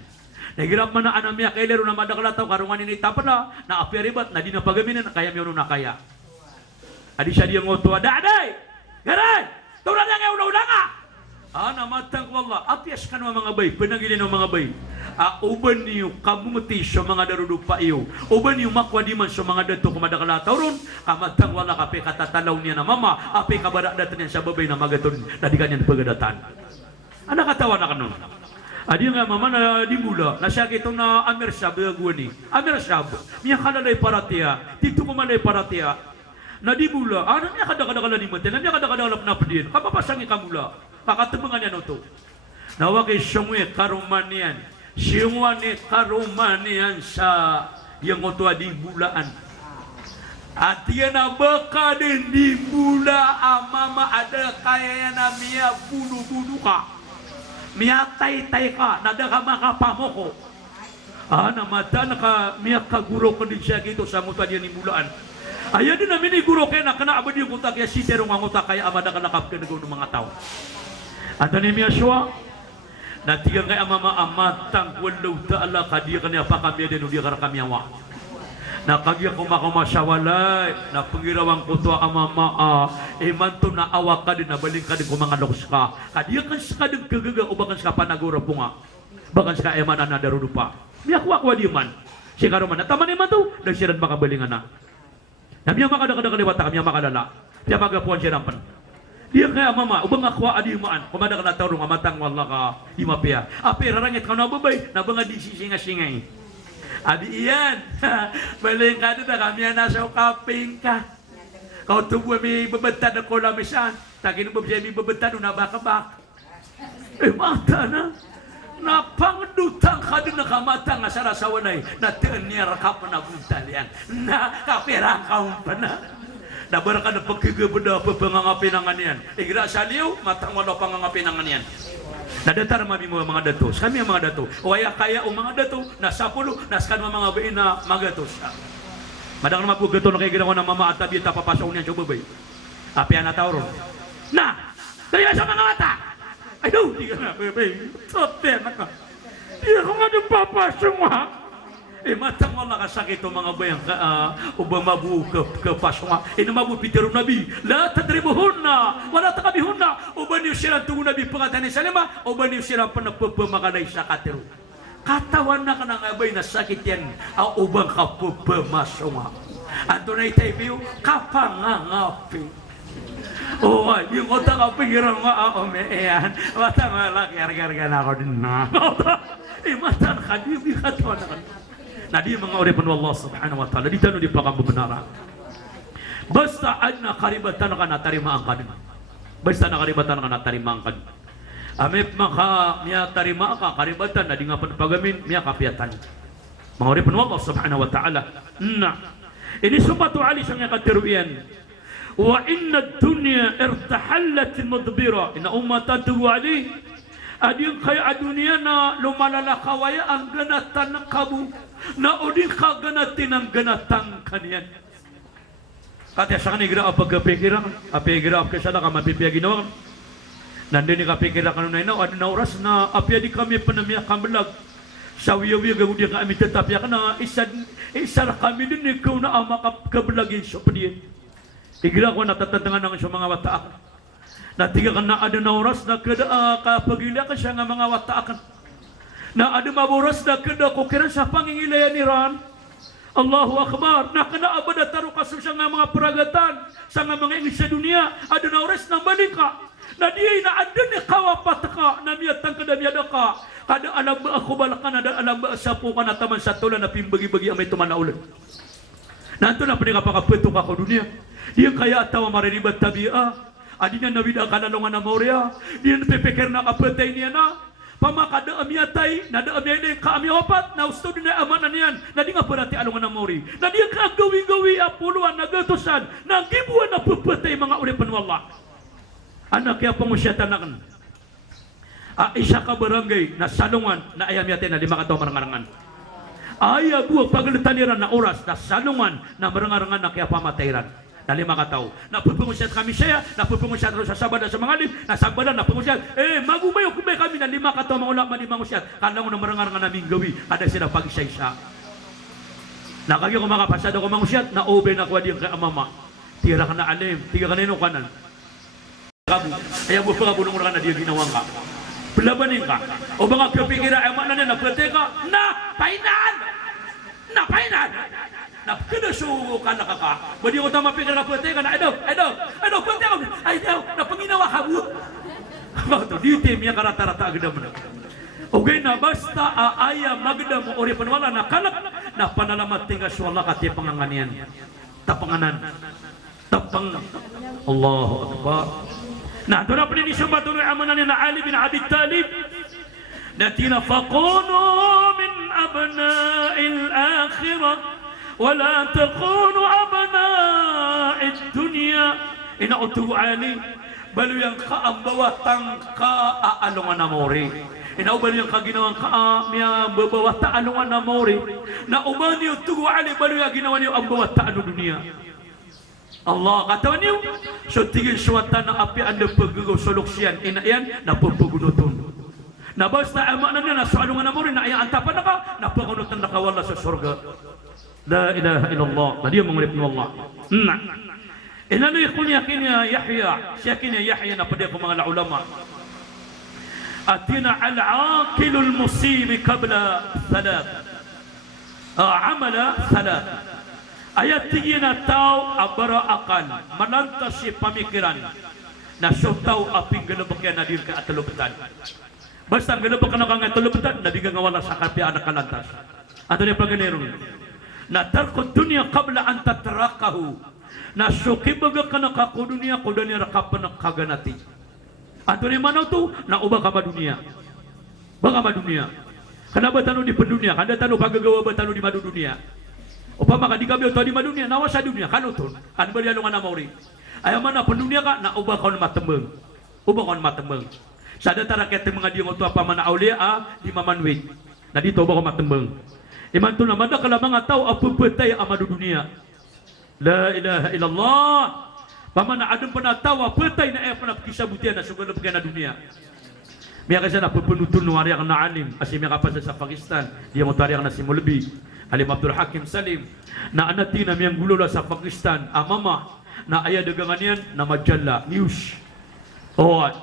Nagirap man na anamya kaiderun na mada kala tau karungan ini tapala na apia ribat na di na pagamin na kaya miyo na kaya. Adi siya dia ngoto ada aday. Garay. Turun yang udah nga. Ana matang wallah apias kan mga bay penagilin ng mga bay uban niyo kamuti sa mga darudupa iyo uban niyo makwadiman sa mga dato kumada kalataron amatang wallah kape katatalaw niya na mama api kabada datan niya sa babay na magaton nadikan niya pagadatan ana katawa na kanon adi nga mama na dimula na siya kitong na amersab guni amersab niya kalalay paratia dito kumanay paratia na dimula ano niya kada-kada ni mate niya kada-kada lap na pedin kapapasangi kamula pakatebengan yan ito. Nawaki siyungwe karumanian. Siyungwane karumanian sa yang ito di bulaan. At yan na baka din di bula amama ada kaya na miya bulu-bulu ka. Miya tay-tay ka. Nada ka makapamoko. Namata na ka miya kaguro ka din siya gito sa muta diyan di bulaan. Ayan din namin ni guro kaya na kana abad yung kuta kaya si terong ang kuta kaya amada ka nakap ka ng mga tao. Anta ni Yeshua na tiga kay amama amatang wallahu ta'ala kadiya kaniya pa kami din dia kara kami awa na kagiya kuma sawalay na pangirawang kuto amama manto na awa ka din na balik ka din kumanga loks ka kadiya kan sa kadang kagaga o bakan sa panagura punga bakan sa emanan na darudupa niya kuwa di man si karuman na taman man to nagsiran makabalingan na miya makadakada kaliwata kami makalala siya magapuan siya nampan. Dia kaya mama, ubang akwa adi maan, kumada ka na taurong amatang wala ka himapia. Api rarangit ka na babay, nabanga di singa-singay. Adi iyan, baling ka na kami nasa kaping ka. Kau tubuh may babantad ako lamisan, takin mo siya may babantad na baka-bak. Mata na, napangdutang ka din nakamatang nga sarasawanay, na tenir ka pa na buntalyan, na kapirang ka pa na. Nabar ka na pagkigabada pa pangangapinangan yan. Igra sa liw, matang wala pangangapinangan yan. Nadatar mami mo mga dato. Kami ang mga dato. O kaya o mga dato, nasa pulo, naskan mga bain na mga dato. Madang na mapugato na kay ginawa ng mama at tabi at papasok niyan sa babay. Apian na tawro. Na! Dali ba sa mga mata? Ay do! Di ka na, babay. Sote na ka. Di ako nga ng papasok ha. Matang wala kasakit o mga bayang ubang mabu ke paswa mabu pitirum nabi la tadribuhun na wala takabihun na uban yung silang tungo nabi pangatan ni salima uban yung silang panagpapamakalay sa katiru katawan na ka na nga bay na sakit yan ang ubang kapapamaswa anto na itaybiyo kapangangapi yung kota kapingirang nga yan matang wala kaya na ako din na matang kadibi katawan na ka na dia mengawrepan Allah subhanahu wa ta'ala di tanu di pakam bebenaran basta adna karibatan kana tarima angkan basta na karibatan kana tarima angkan amip maka miya tarima ka karibatan na di nga pagamin miya kapiatan mengawrepan Allah subhanahu wa ta'ala ini subatu ali sang katiruyan wa inna dunya irtahallat mudbira inna ummatan ali ading kaya adunia na lumalala kawaya ang ganatan ng kabu na uding kaganatin ang ganatang kaniyan kaya sa kanigra ang pagkapikiran apigira ang kasala ka mapipia ginawa nandun yung kapikira ka nung nainaw at na oras na apya di kami panamiya kambalag sa wiyawiya gawin ka kami tatapya ka na isar kami din ikaw na ang makapkabalagin sa padiyan igira ko natatatangan ng sa mga wataak natiga ka na ada na oras na kapagila ka siya nga mga wataakan na ada maburas na kada kukiran sa pangingilayan ni Ran Allahu Akbar na kanaabad at taro kaso siya nga mga peragatan sa nga mga ingis sa dunia ada na oras na balik ka na diya na ada ni kawapat ka na miyatang kadamyada ka Kada alam ba ako balakan, ada alam ba sapo ka na taman sa tulan na pimbagi-bagi ang may tumanaulan. Nanto na panikapakapeto ka ko dunia. Dia kaya tawa mariribat tabi'a. Adinya nawida kanalongan na moria. Dia napipikir na kapetay niya na. Pamakada amiyatay, nada amiyay ka amiyopat, na usto din na amanan niyan. Na di nga parati alongan na mori. Na di ka gawi-gawi apuluan na gatusan. Na gibuan na pupetay mga ulipan wala. Anak kaya pangusyatan na kan. Isa ka barangay na salungan na ayam yatin na 5 kataw marangarangan. Aya buwa pagalitaniran na oras na salungan na marangarangan na kaya pamatayran. Na 5 kataw. Napupungusyat kami siya, napupungusyat rin sa Sabada sa mga na Sabada napungusyat. Magumayo kumay kami na 5 kataw mga ulap manimangusyat. Kala mo na marangarangan namin gawi, kada sila pag-isa-isa. Nakagyo ko mga pasado ko mangusyat, na obe na kuha diyan kay amama. Tira ka na alim, tiga ka na ino kanan. Kaya mo pa kabulong na diya ginawang ka. Pelabanin ka. O mga kapikira ay mana na napete ka. Painan! Na kinasugo ka na ka. Badi ko tama pikir na pete ka na. Edo, pete ka. Na panginawa ka mo. Ito, dito miya karata-rata agad mo na. Okay na, basta aaya magda mo ori panwala na kanak na panalamat tinga swala kati panganganian. Tapanganan. Allahu Akbar. Nah, doon na nisumba tuloy amanan ni na Ali bin Abi Talib. Natina faqunu min abna'il akhirah wala taqunu abna'id dunya. Inautu Ali balu yang kaambawatang kaalungan na mori. Inaubal yang kaginawang miya babawat taalungan na mori. Na umani utu Ali balu yang ginawa niyo ambawat taanu dunia. Allah kata niyo, so tigil suwata na api anda pagagaw soluksyan, inayan, napapagunuton. Na basta amanan niya, nasalungan na mo rin, na ayaan tapan na ka, napagunutan na kawala sa surga. La ilaha illallah, na diya mangulip ni Allah. Inanoy ko niya kanya Yahya, siya kanya Yahya na pwede ko mga ulama. Atina al-aqilul musimi kabla salat. Amala salat. Ayat tinggi na tao abara akal manantas si pamikiran na sutaw aping galabakyan na dir ka atulubutan. Basta galabakyan na kang atulubutan nabigyan nga wala sa kapi anak kalantas. Ato niya paganero na tarkot dunia kabla an tatrakahu na sukibaga ka na kakudunia kudunia rakapan ng kaganati. Ato niya manaw to na ubah ka madunia. Baka madunia. Kenapa tanu di pendunia? Kada tanu kagagawa ba tanu di madu dunia? Upama ka di kami utaw di madunia, nawa sa dunia, kanutun, kan berialungan na mauri. Ayaw man na pendunia ka, na ubah kaun matembeng. Ubah kaun matembeng. Sa datara kete mga diyo ito apa man na aulia, di mamanwit. Na dito ubah kaun matembeng. Iman to naman na kalamang ataw, apupetay amadu dunia. La ilaha illallah. Paman na adong panataw, apupetay na ayah panapkisabutian na sugalap kaya na dunia. Miya kasi na pupunutun nuwari ang naalim, asi miya kapasa sa Pakistan, di ang utari ang nasimulbi. Alim Abdul Hakim Salim na anati na miyang gulula sa Pakistan amama na aya dagangan yan na majalla news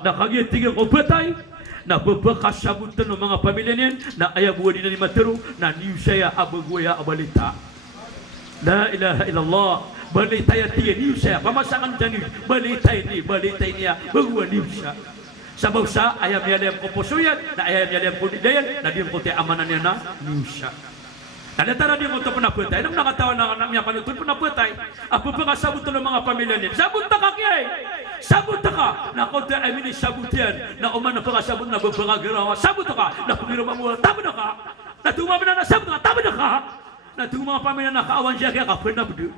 nakagitigan ko patay na babakas sabutan ng mga pamilya niyan na aya buwan din na ni Matero na news saya abagwaya abalita. La ilaha illallah. Balita ya tiya news saya pamasangan dyan balita niya bagwa news siya sabaw sa ayam yalayam ko pusuyan na ayam yalayam ko didayan na di ko ti amanan niya na news siya. Nadatara din mo ito panaputay. Nang nakatawan na anak niya panutun panaputay. Apo pa kasabot ng mga pamilya niya. Sabot na ka kaya sabot na ka. Nakonta ay mini sabot yan. Na uman na pakasabot na babagagirawa. Sabot na ka. Napagirawa mo. Tama na ka. Natumama na nasabot na ka. Tama na ka. Natumama pamilya na kaawan siya kaya kapanabdo.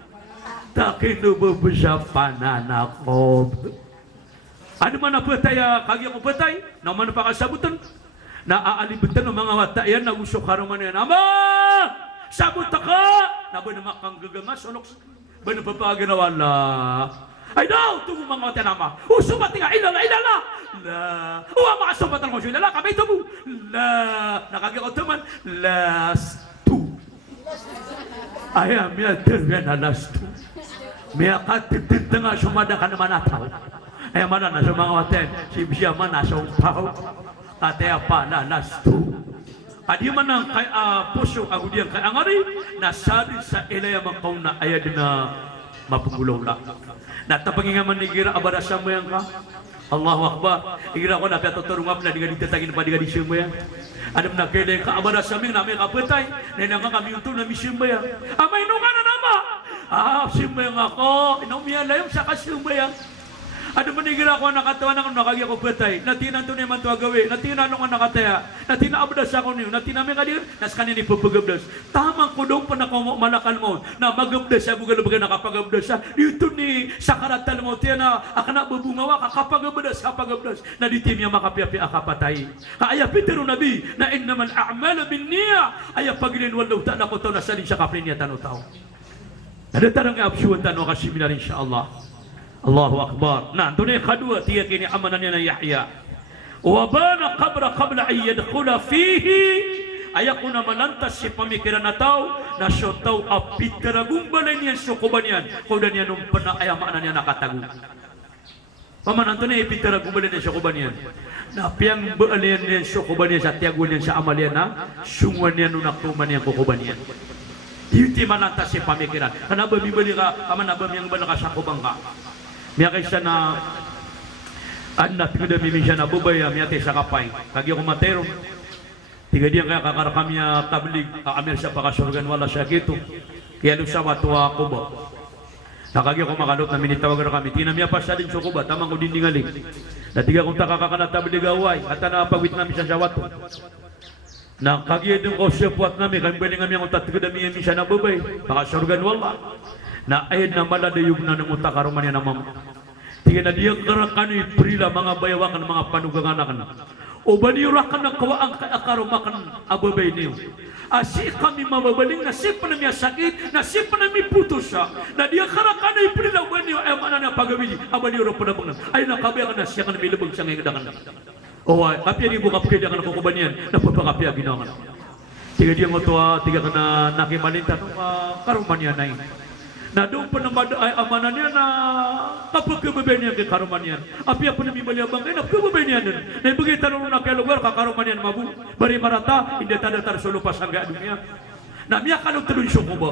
Takin na babasa pananakob. Ano man naputay kagya ko putay. Na uman na pakasabotan. Naaalibutan ng mga watayan na usok haraman yan. Ama! Sabot ka! Naba na makanggagangas. Ba na papagin na wala? Ay daw! Tungo mga watayan ama. Usubat nga! Ilala! La! Uwa makasubatan ko siya. Ilala! Kamay ito mo! La! Nakagikot naman. Last two. Ay, miya terga na last two. Miya katitid na nga sumada ka naman ataw. Ay, mana na sa mga watayan. Si Bia man nasa umpaw. Tataya pa na last two. Adi man ang kay puso ang udiyang kay angari nasabi sa ilaya makaw na ayad na mapugulaw la. Natapangin nga man ni gira abara sa mo yan ka. Allahu Akbar. Igra ko na pia totorungap na diga ditatagin pa diga di sembayang. Ada na kele ka abada saming na may kapatay. Na nga kami unto na mi sembayang. Amay nunga na nama. Sembayang ako. Inaumiya layong sa kasembayang. Ada menigira ko nakatawa na ko nakagi ako patay. Natinan to naman to agawi. Natinan nung nakataya. Natina abdas ako niyo. Natina may kadir. Nas kanin ipupagabdas. Tamang ko dong pa na ko malakal mo. Na magabdas sa bugal baga nakapagabdas sa. Dito ni sakaratan mo tiyan na akana bubungawa kapagabdas. Na di tim niya makapiapi akapatay. Kaya pitero nabi na innamal a'mal bin niya. Aya pagilin walau ta na ko to na salin sa kaprin niya tano tao. Ada tarang absuan tano kasiminar insyaallah. Allahu Akbar. Nah, tu ni kedua tiga kini amanannya Yahya. Wa bana qabla an yadkhula fihi. Ayakuna melantas si pemikiran atau na syotau apitera gumbalen yang sukubanian. Kaudan yang numpena ayam maknanya nakatagu. Paman antune apitera gumbalen yang sukubanian. Na piang bealian yang sukubanian sa tiagun yang sa amalian na sungwan yang nunaktuman yang kukubanian. Yuti melantas si pemikiran. Kenapa bibeli ka aman abam yang balaka sa kubangka. Miya kaysa na anak kada mimisya na bubaya miya kaysa kapay kagi ako matero tiga dia kaya kakarakamya tablig amir sa pakasurgan wala siya gitu kaya doon sa watuwa ako ba nakagi ako makalot na minitawagan kami tinamya pa siya din suko ba tamang ko din ningali na tiga kong takakakana tablig away at na pagwit namin siya sa watu na kagi doon ko siya puwat namin kami bali nga miya kong tatigada miya misya na bubay pakasurgan wala na ayat na maladayog na ng utakaruman niya na mama. Tiga na dia karakan iprila mga bayawakan mga panuganganakan. O baniyurakan na kawaang akarumakan ababay niyo. Asi kami mababaling nasip na niya sakit, nasip na mi putus siya. Na dia karakan iprila baniyo ay mana na pagawili. Abaniyura panabang na. Ay nakabayakan na siya kan milabag siya ngayon dagan. O kapya ni buka pagkaya kan kukubanian. Napapakapya ginawan. Tiga dia ngotoa, tiga kana nakimalintan. Karuman niya na yun. Na doon pa naman ay amanan niya na kapag kababay niya kay karuman niyan. Api apa na mimali abang kayo na kababay niya nun. Na ibigay tanong na kay lugar kakaruman niyan mabu. Bari marata, hindi tada solo pa sangga dunia. Na miya kalong talon siya ba?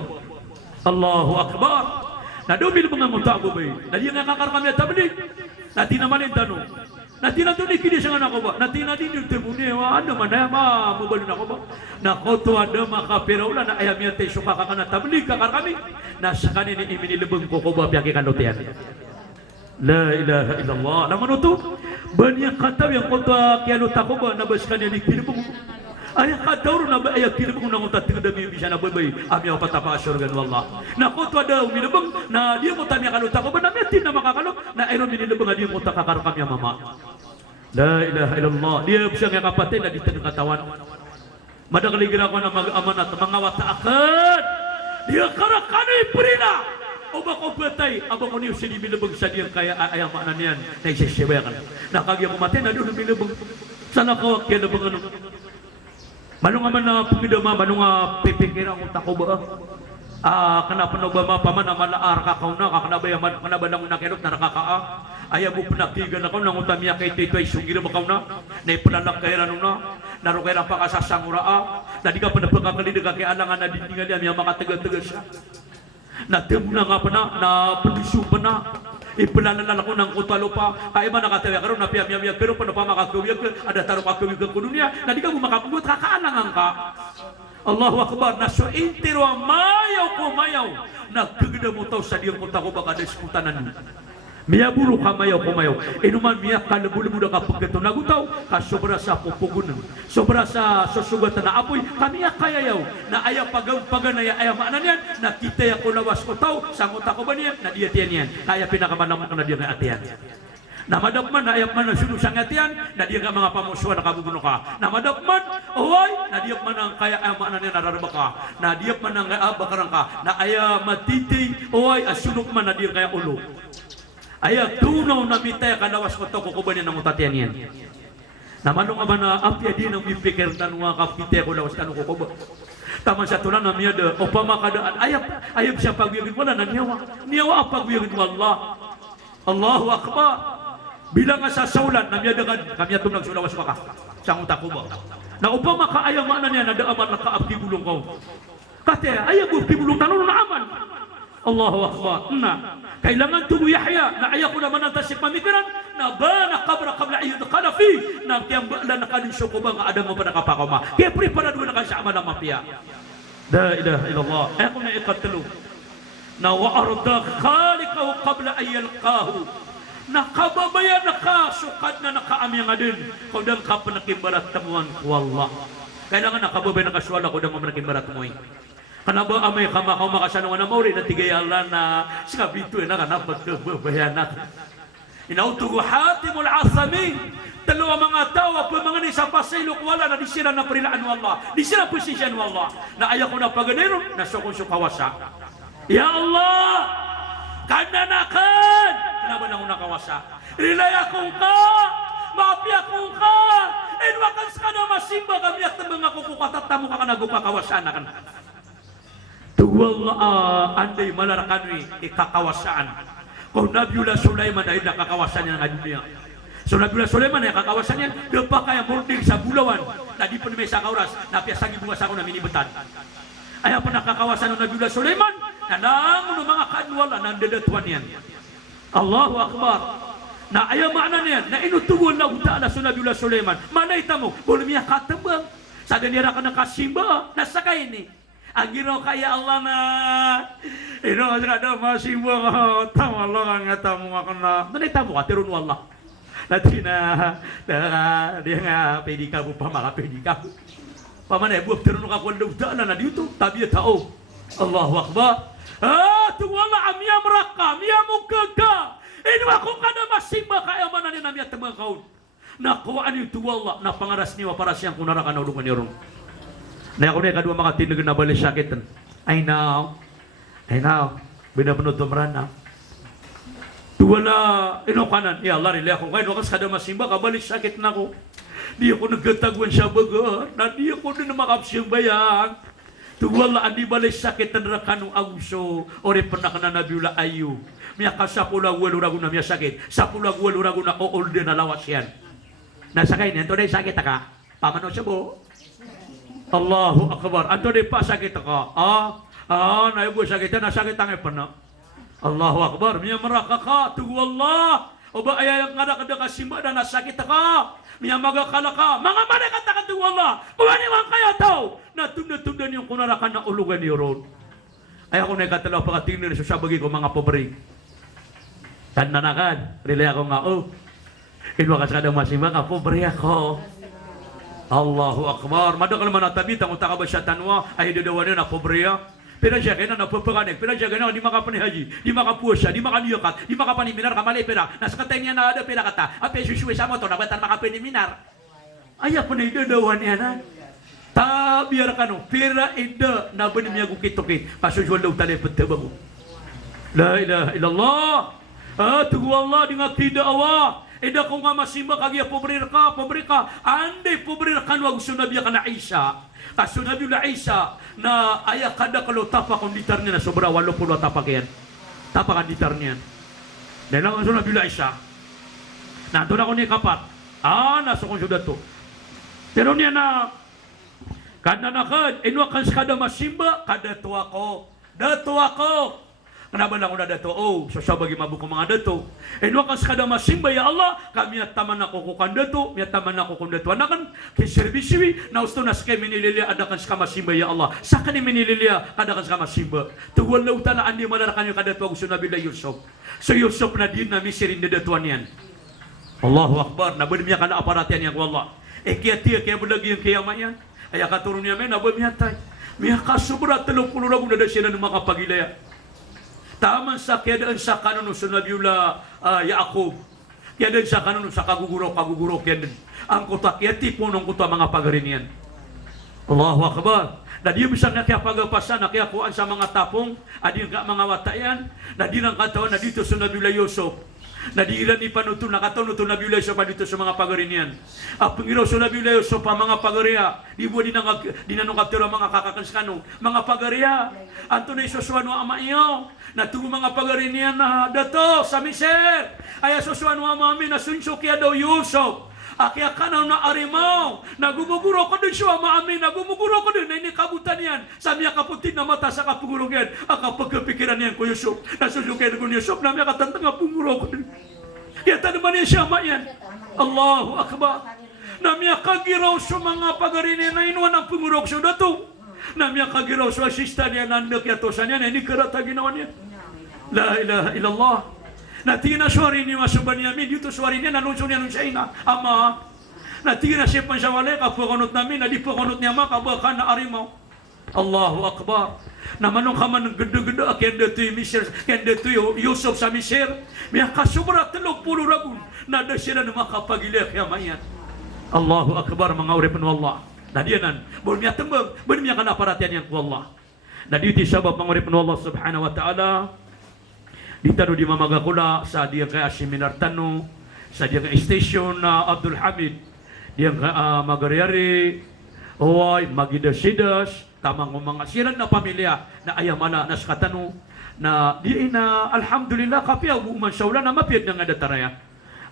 Allahu Akbar. Na doon bilang mga muta babay. Na diya nga kakaruman niya tabli. Na tinamalin tanong. Na tinatuni kini sa nga ba? Na tinadin yung temune. Ano man na mabalo na ko ba? Na koto ada makapiraula na ayam yate suka kakana tabli kakar kami. Nasa kanini iminilibang ko ba piyaki kanutian. La ilaha illallah. Naman ito, banyak kataw yang kota kiano tako ba nabas kanya ni kilibang. Ayah kataw na ba ayah kilibang na kota tingdami bisa na babay. Ami ako patapa asurgan wallah. Na koto ada umilibang na dia kota niya kanut tako ba na metin na makakalok na ayron minilibang na dia kota kakar kami mama. La ilaha illallah. Dia bisa nga kapatid na di tengah katawan. Madagaligira ko na mag-amanat mga wataakan. Dia karakani perina. Oba ko patay, aba ko niyo sini bilabag sa diyan kaya ayang maanan niyan. Naisisibayan. Nakagi ako matay na doon bilabag. Sana ko kaya na bang ano. Manong man na pumidama, manong pipikira ko tako ba? Kanapa na ba mapaman na malaar kakaw na, kanaba lang nakilot na nakakaa. Ayaw mo pinakigan ako nang utamiya kay Tito ay sunggira makaw na. Naipalalak kay Rano na. Naro kay Rampa kasasanguraa. Na di ka pa napagkakalida kay alangan na dindingan niya makatagal-tagal siya. Natim na nga pa na pendisyo pa na. Ipalalala ko ng kutalo pa. Kaya ba nakatawa ka rin na piyam-yam-yam. Pero pa na pa makakawiyag ka. Ada taro kakawiyag ka kununya. Na di ka mo makakugot kakaalangan ka. Allahu Akbar. Naso intiro mayaw ko mayaw. Nagkagada mo tao sa diyang kota ko baka diskutanan. Miya buru kamayaw kumayaw. Inuman miya kalabuli mo na kapag ito nagutaw. Kasobra sa pupugunan. Sobra sa susugatan na apoy. Kamiya kayayaw. Na ayaw paganaya ayaw maanan yan. Na kita ya kulawas ko tao. Sangot ako ba niya? Na diatian yan. Kaya pinakamanamot na diya nga atiyan. Na madapman na ayaw man ang sunusang atiyan. Na diya nga mga pamusuan na kabubuno ka. Na madapman. Oy. Na diya man ang kaya ayaw maanan yan nararaba ka. Na diya man ang bakaran ka. Na ayaw matiti. Oy. Asunok man na diya kaya ulo. Ayah tunaw na mitay kalawas ko to kukubanin ng utatian yan. Namanong nga ba na apya din ang mipikir tanong nga kapitay ko lawas tanong kukuba. Taman sa tulan na miya da upama kadaan ayab siya pagbiyagin wala na niyawa ang pagbiyagin wallah. Allahu Akbar. Bilang nga sa saulan na miya dagan kami atong nagsulawas maka sang utak ko ba. Na upama ka ayam mana niya na daaman na kaabdi bulong ko. Kate ayab bulong tanong na aman. Allahu Akbar. Na, kailangan tubo Yahya na ayaw ko naman ang tasip pamikiran na ba na kabra kabla iyod kalafi na kiyang bala na kaninso ko ba nga adang mo pa nakapakama. Kaya preparado na ka sa ama ng mapia. La ilaha illallah. Ako na ikatlo. Na wa'arda khalikahu qabla an yalqahu. Nakababayan na ka, sukad na nakaami nga din. Kung dang ka panakimbarat tamuan ko Allah. Kailangan nakababayan na kaswala ko dang manakimbarat mo. Kanaba amay kamakaw makasanungan na mauri na tigayalan na sikabito na kanapat na babayanat. Inautugo hatimul asamin. Dalawa mga tawa po mga nisa pasilok wala na disira na perilaan wa Allah. Disira posisyon wa Allah. Na ayaw ko na paganero na sukong sukawasa. Ya Allah, kananakan. Kenapa nang nakawasa? Rilaya kong ka, maapya kong ka. Inwakan sa kana masimba kami at mga kukukatatamu ka nagukakawasana kan. Tuwal anday malarakanwi ikakawasaan. Kung Nabiullah Sulaiman ay nakakawasan niya ng dunia. So Nabiullah Sulaiman ay kakawasan niya, depa kaya murning sa bulawan na di pa sa kauras, napiasang bunga sa ako na minibutan. Ayaw pa nakakawasan ng Nabiullah Sulaiman, na namun mga kanwala ng dadatuan yan. Allahu Akbar. Na ayaw maana niyan, na inutugon na utala sa Nabiullah Sulaiman. Manay tamo, boleh miya katambang. Sa ganira ka ng kasimba, nasa kain ni. Ang ginaw kaya Allah na, ada masimba ka, tama lang ang tamo ka na. Manay tamo ka, tirun wallah. Nanti na, dia nga, pwede ka mo pa, pwede ka. Pamanay, buwag tirun ka kung utala na dito, tabi tao. Allahu Akbar. Tuwala amya meraka, amya mungkaga. Ini ako ka na masimba kaya manan ni namya temang kaun. Nakuhaan yung tuwala na pangaras niwa para siyang kunarakan na ulungan niyo ron. Na ako na kadua mga tinag na bali sakitan. I know. Binapunod tumrana. Tuwala, inokanan. Ya Allah, rilya ako ngayon. Wakas kada masimba, kabalik sakit na ako. Di ako nagkatagwan siya baga. Na di ako din makapsiyang bayang. Tuwala andi balay sakit na kanong aguso ore pernah kana Nabiullah Ayub. Miya ka sa pulag walurago na miya sakit. Sa pulag walurago na oolde na lawas yan. Nasakay niyan, to day sakit ka. Pamano siya bo. Allahu Akbar. Anto day pa sakit ka. Naibo sakit na sakit ang ipana. Allahu Akbar. Miya maraka ka. Tuwala. O ba ayayang nga kada kasimba na nasakit ka. Miya magakala ka. Mga malaikat na katuwala. Kuwaniwan kayo tao. Natunda-tunda niyong kunarakan na ulugan niyo ron. Ay ako na ikatalaw pagkatingin na susabagi ko mga pobre. Tananakan. Rilay ako nga, inwakas ka daw masimba ka, pobre ako. Allahu Akbar. Madakal man natabi, tango taka ba siya tanwa, ay dadawa niyo na pobre ya. Pinasya na napapakanik, pinasya na di makapanihaji, di makapuasya, di makaniyukat, di makapaniminar, kamali pera. Nasa katay niya na ada pera kata, ape susuwi sa motor, nabatan makapaniminar. Ay ako na idadawa niya na. Biar kanu pira ida na benim ya gukit-tukit pasujual daw tali petabago. La ilaha illallah. Tugu Allah dengan tidak awak. Ida ko nga masimba kagya pobrir ka. Ande pobrir kan wag sunabi kana Isa. Kasunabiullah Isa na aya kada kalau tapak konditarnya na sobra 80 tapak yan. Tapakan ditarnya. Dan lang sunabiullah Isa. Nanto na ko ni kapat. Nasa kong sudah to. Pero niya na kananakan, inuakan kada masimba, kada tuwa ko. Dato ako. Kenapa lang ako na dato? Sasabagi mabuko mga dato. Inuakan kada masimba, ya Allah, kami at taman ako kukan dato, mi at taman ako kung dato. Anakan, kiserviswi, na usto na skay minililia, adakan ska masimba, ya Allah. Saka ni minililia, adakan ska masimba. Tuwal na utala, andi malarakan yung kadato, gusto na bila Yusuf. So Yusuf na din na misirin na datuan yan. Allahu Akbar, nabanim niya ka na aparat yan, ya Allah. Kaya tiya, kaya bulagi yung kiyaman yan. Ay katurun niya men abo mihatay. Miha kasubra 30 ragu na siya na makapagilaya. Taman sa kedaan sa kanon sa Nabiullah Yaqub. Kedaan sa kanon sa kaguguro kedaan. Ang kota kiti punong kota mga pagarinian. Allahu Akbar. Na di bisa na kaya pagapasan na kaya kuan sa mga tapong adi nga mga watayan na di nang kataon na dito sa Nabiullah Yusuf. Nadiilan ni panuto nakataon to Nabiullah Yusuf dito sa mga pagarinian. Ang pangiraw sa Nabiullah Yusuf pa mga pagariya di mo dinanong kaptero mga kakakanskanong mga pagariya anto na isusuan wa ama iyo na tugo mga pagarinian na dato sa miser ay asusuan wa mami na sunso kaya daw Yusuf Akya ka na arimaw. Nagumuguro ko din siya, maamin. Nagumuguro ko din na ini kabutan yan. Sa miya kaputin na mata sa kapungulugyan. Ang pagkapikiran niyan ko Yusuf. Nasusukay ko Yusuf na miya katantang kapunguro ko din. Kaya naman niya siya yan. Allahu Akbar. Na miya kagiraw sa mga pagarini na inuwan ang pungurok siya dato. Na miya kagiraw sa asista niya nandak yatosan niya. Ini kerata ginawa niya. La ilaha illallah. Natina suari ni masuban yamin dito suari niya nanunso niya nun siya ina ama natina siya pan siya wala kapakunot namin na di pakunot niya makabakan na arimaw Allahu Akbar na manong ka man gede-gede kenda tu Misir kenda tu Yusuf sa Misir miya kasubra 30 ragun na da sila na makapagilek yamayan Allahu Akbar mga urip ng Allah na diyanan bon miya tembang bon miya kana perhatian yang ku Allah na dito sabab mga urip ng Allah subhanahu wa ta'ala ditano di mamagakula sa dia kay seminar tano sa dia kay station na Abdul Hamid dia kay magariari oy magidasidas tamang mga siran na pamilya na ayamala nas katano na di ina alhamdulillah kapiaw man saula na mapiad nga dataraya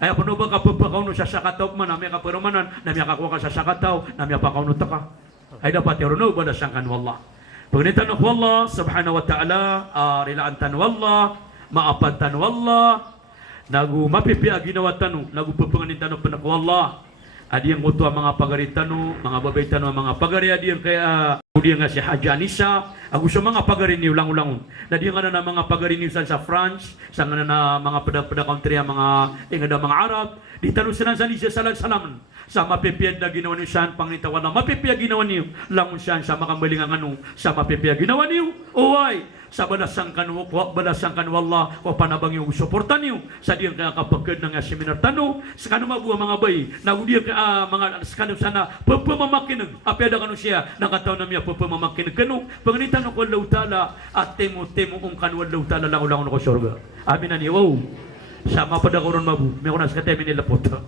ay puno ba kapapakaw no sa sakataw man nami kaperomanan nami kakuha ka sa sakataw nami pakaw no taka ay dapat yaruno bala sangkan wallah pagnitan ko Allah subhanahu wa ta'ala rilaan tan wallah maapatan wallah nagu mapipi ginawa tanu nagu pepenganin tanu penak wallah adi yang utua mga pagaritanu mga babay tanu mga pagari adi yang kaya dia nga si Haji Anissa aku sa mga pagari ni ulang-ulangon na dia nga na mga pagari ni sa France sa nga na mga pedak-pedak country mga ingada mga Arab di tanu sinan sa Nisya salam sa mapipiad na ginawa niyo siyan pangitawan na mapipiad ginawa niyo langon siyan sa makambaling ang ano sa mapipiad ginawa niyo uway sa balasang kanwa balasang kanwa Allah o panabang yung suportan niyo sa diyan kaya kapagkad ng seminar tano sa kanong mabuha mga bay nagudiya ka mga sa kanong sana pagpamamakinag apeda kanu siya nakataw na miya pagpamamakinag kanu panganitan ko Allah Ta'ala at temo kung kanwa Allah Ta'ala lang ulang ko surga amin na niyo wow sa mapada ko ron mabu may kunas katemi nila po to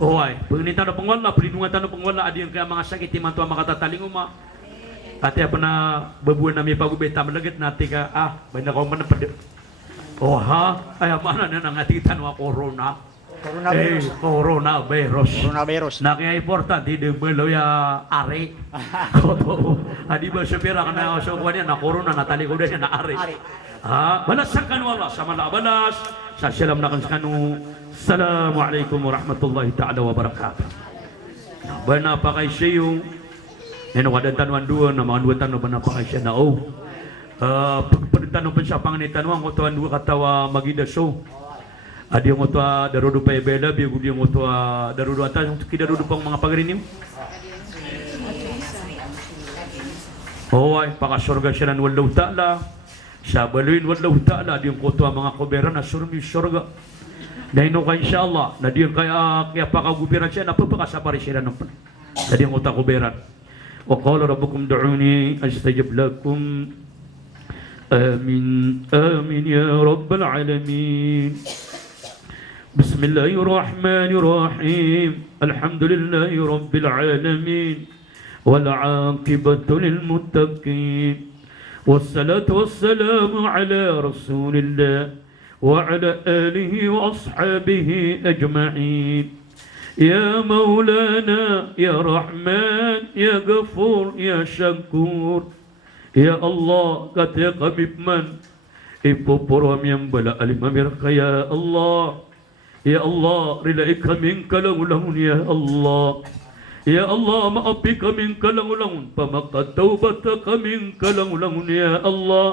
oy panganitan na pangwala pelindungan tanong pangwala adiyan kaya mga sakit iman tuwa makatataling uma ati apa na babuan na may pagubay tamalagat nati ka banda ko man pada ay mana na nangatitan wa corona coronavirus na kaya importante di belo ya are koto adi ba supira kana so ko na corona natali ko na are balasakan wala sama la balas sa salam na kanu assalamualaikum warahmatullahi taala wabarakatuh bana pa kay siyo neno kada tanuan dua na mga dua tanu bana pa kay siya na pagpagtanu pa siya panganitan ang utuan dua katawa magidaso adi ang utua darudo pa ibela biyo di ang utua darudo atas untuk kidarudo pang mga pagarinim ay pakasurga siya ng wallahu ta'ala sa baluin wallahu ta'ala di ang utua mga kubera na surmi surga dahil no ka insyaAllah na di ang kaya pakagubiran siya napapakasapari siya ng na di ang uta kuberan وقال ربكم دعوني أستجب لكم آمين آمين يا رب العالمين بسم الله الرحمن الرحيم الحمد لله رب العالمين والعاقبة للمتقين والصلاة والسلام على رسول الله وعلى آله وأصحابه أجمعين يا مولانا يا رحمن يا غفور يا شكور يا الله كتيا قبيبمن إبوبرام ينبلا الإماميرك يا الله يا الله رلاك منك لغلون يا الله يا الله ما أبيك منك لغلون فما توبتك منك لغلون يا الله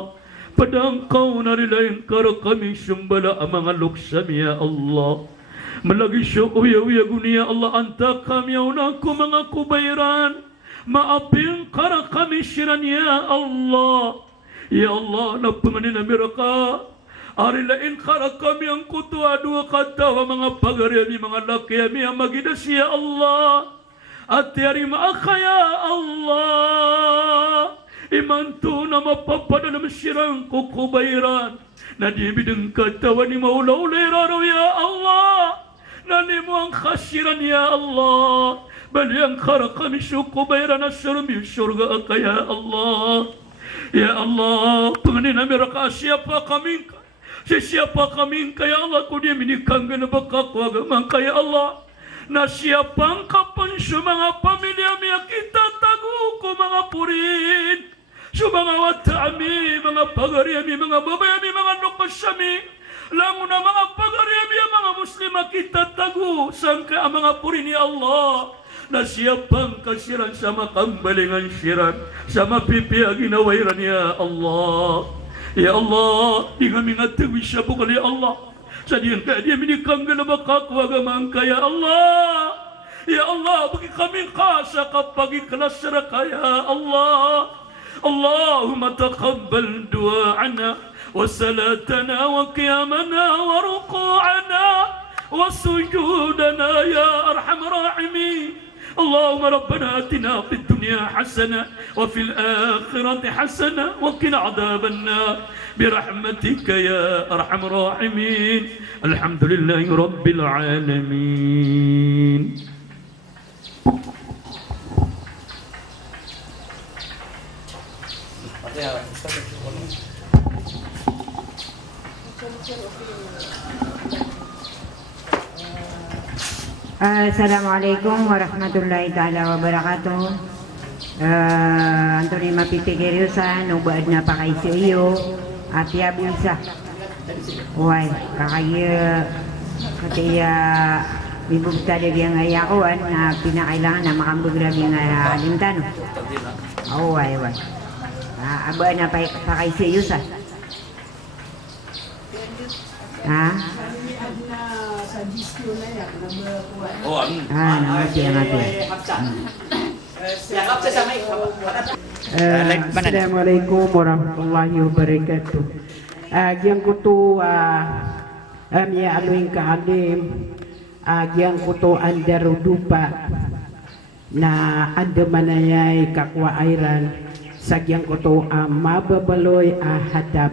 padang kau narilain karakami sumbala amang luksam ya Allah malagi syukur ya gunia Allah anta kami unaku mga kubayran maapin karakami siran ya Allah na penganin mereka arilain karakami ang kutua dua kata mga pagariami mga lakiami ang magidas ya Allah at yari maaka ya Allah imantu na mapapadala masirang kukubayran na di bidang katawan ni maulaw leraro ya Allah na ni mo ang khasiran ya Allah bali ang karakami kukubayran na surmi surga ka ya Allah penganin mereka siapa kami ya Allah ku dia minikang na baka ko agama ka ya Allah na siyapang kapan sa mga pamilya miya kita tagu ko mga purin. Sa mga watami, mga pagariami, mga babayami, mga nukasami, lango na mga pagariami, mga muslima kita tagu sangka ang mga purin ni Allah. Na siyapang kasiran sa makambalingan siran, sa mapipiya ginawairan ya Allah. Ya Allah, di kami ngatawi siya bukan ya Allah. Sa diyan kaya dia minikang na makakwagamang kaya Allah. Ya Allah, bagi kami kasa kapag ikhlas sa kaya Allah. Allahumma taqabbal du'ana wa salatana wa qiyamana wa ruku'ana wa sujudana ya arhamar rahimin. اللهم ربنا آتنا في الدنيا حسنة وفي الآخرة حسنة وقنا عذاب النار برحمتك يا أرحم الراحمين الحمد لله رب العالمين. Assalamualaikum warahmatullahi taala wabarakatuh. Antoni mapipikiriusan ubad na pa kay iyo at yabulsa. Uy, kakaya bibugta lagi ang ayakuan na pinakailangan na makambugrag yung alintano. Uy. Aba na pa kay iyo sa. Ha? Assalamualaikum warahmatullahi wabarakatuh. Agyang ko to amya aluing kaalim. Agyang ko to andarudupa na andamanayay kakwairan. Sagyang ko to mababaloy hadap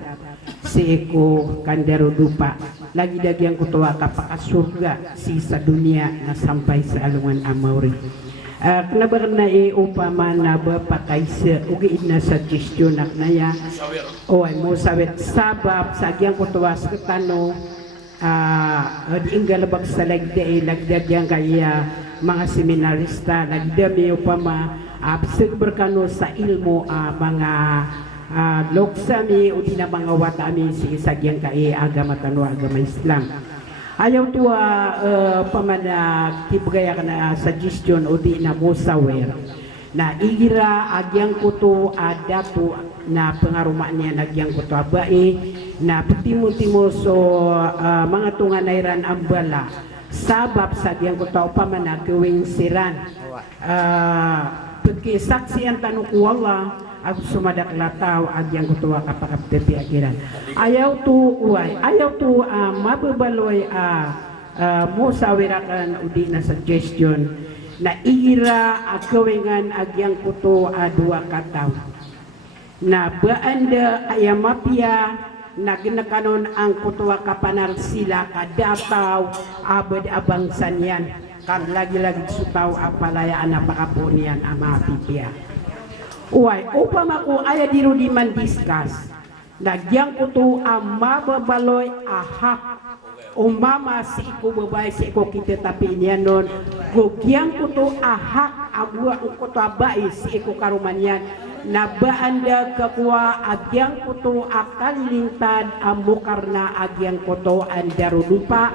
si eko kandarudupa. Lagi dagyang kutuwa kapakasurga si sa dunia na sampai sa alungan amawri. Kanabar na upama na ba patay sa ugiid na sa gestyon na ya. O ay mo sawit sabab sa agyang kutuwa sa katano diing galabag sa lagdagyang kaya mga seminarista lagdami upama absent berkano sa ilmo mga loksami o di na mga watami si isagyang kai agama tano agama Islam. Ayaw tuwa pamanag tibugaya ka na suggestion o di na musawer na igira agyang kuto adatu na pangaruma niya nagyang kuto abae na putimo-timo so mga tunganayran ambala sabab sa agyang kuto pamanag gawing siran pagkisaksiyan tanong ko Allah ako sumadak lataw agyang kutuwa kapakaptepi agiran. Ayaw to mababaloy mo sawirakan udi na suggestion na iira agawingan agyang kuto dua kataw. Na baanda ayamapya na ginakanon ang kutuwa kapanar sila kadataw abad abang sanyan kan lagi-lagi sutaw apalayaan na pakapunian amapipya. Uy, upama ko aya diro di man discuss. Nagyang ko to mababaloy ahak. Umama si iko babay si iko kita tapi niyan nun. Gugyang ko to ahak agwa ko to abay si iko karumanyan. Na baanda kakwa agyang ko to akalilingtad amukar na agyang ko to andarudupa.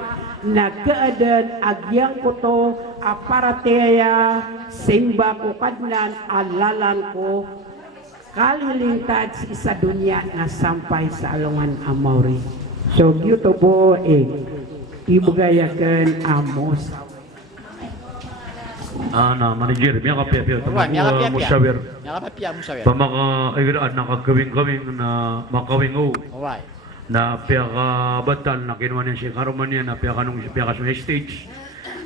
Na keadaan agyang ko to aparateya simba ko kadnan alalan ko kalilingtad sa dunya na sampai sa alungan amawri. So gyuto po ibugayakan amos. Na manager, miya kapya-pya musawir. Pamaka igiraan na kagawing-gawing na makawing na piyaka batal na kinuha niya si karuman niya na piyaka nung piyaka sa stage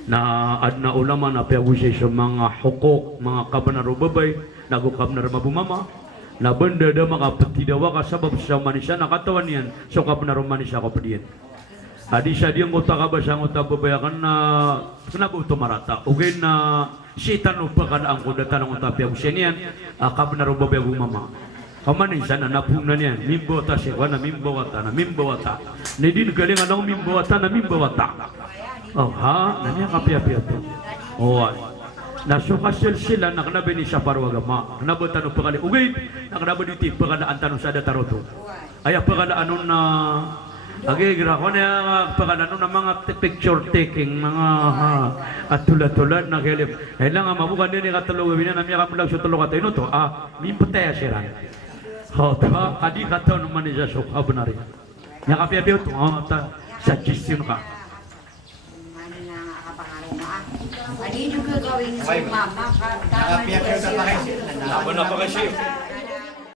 na adna ulaman na piyaka sa mga hukok mga kabanaro babay nagukab na mabumama na benda da makapatidawa ka sabab sa manisya nakatawan niyan so kabanaro manisya ko padiyan adi siya diyang uta ka ba siyang uta babayakan na nabuto marata ugay na sitan upakan ang kudatan ng uta piyaka siya niyan kabanaro babay bumama kamanin sana napuna niyan mimbota siya na mimbawata na mimbawata na din galing anong mimbawata na mimbawata Oh, ha? Nanya kapiya-piya to. Oh, nasukasil sila nakanabi ni sa parwagama. Nabutan ng pakali. Ugay, nakanabi dito pakalaan tanong sa dataroto. Ay, pakalaano na agigra ko na pakalaano na mga picture taking, mga at tulad-tulad na kilip. Ay lang, mabukan din yung katulog. Namya ka mo lang sa tulog at ino to. Mimpataya siya. Oh, diba? Adi ka to naman niya sa abo na rin. Nya kapiya-piya to. Suggestion ka. Ano na nga kapangaro mo Adi nyo gagawin sa mama. Tama nyo kasi. Abo na pa kasi.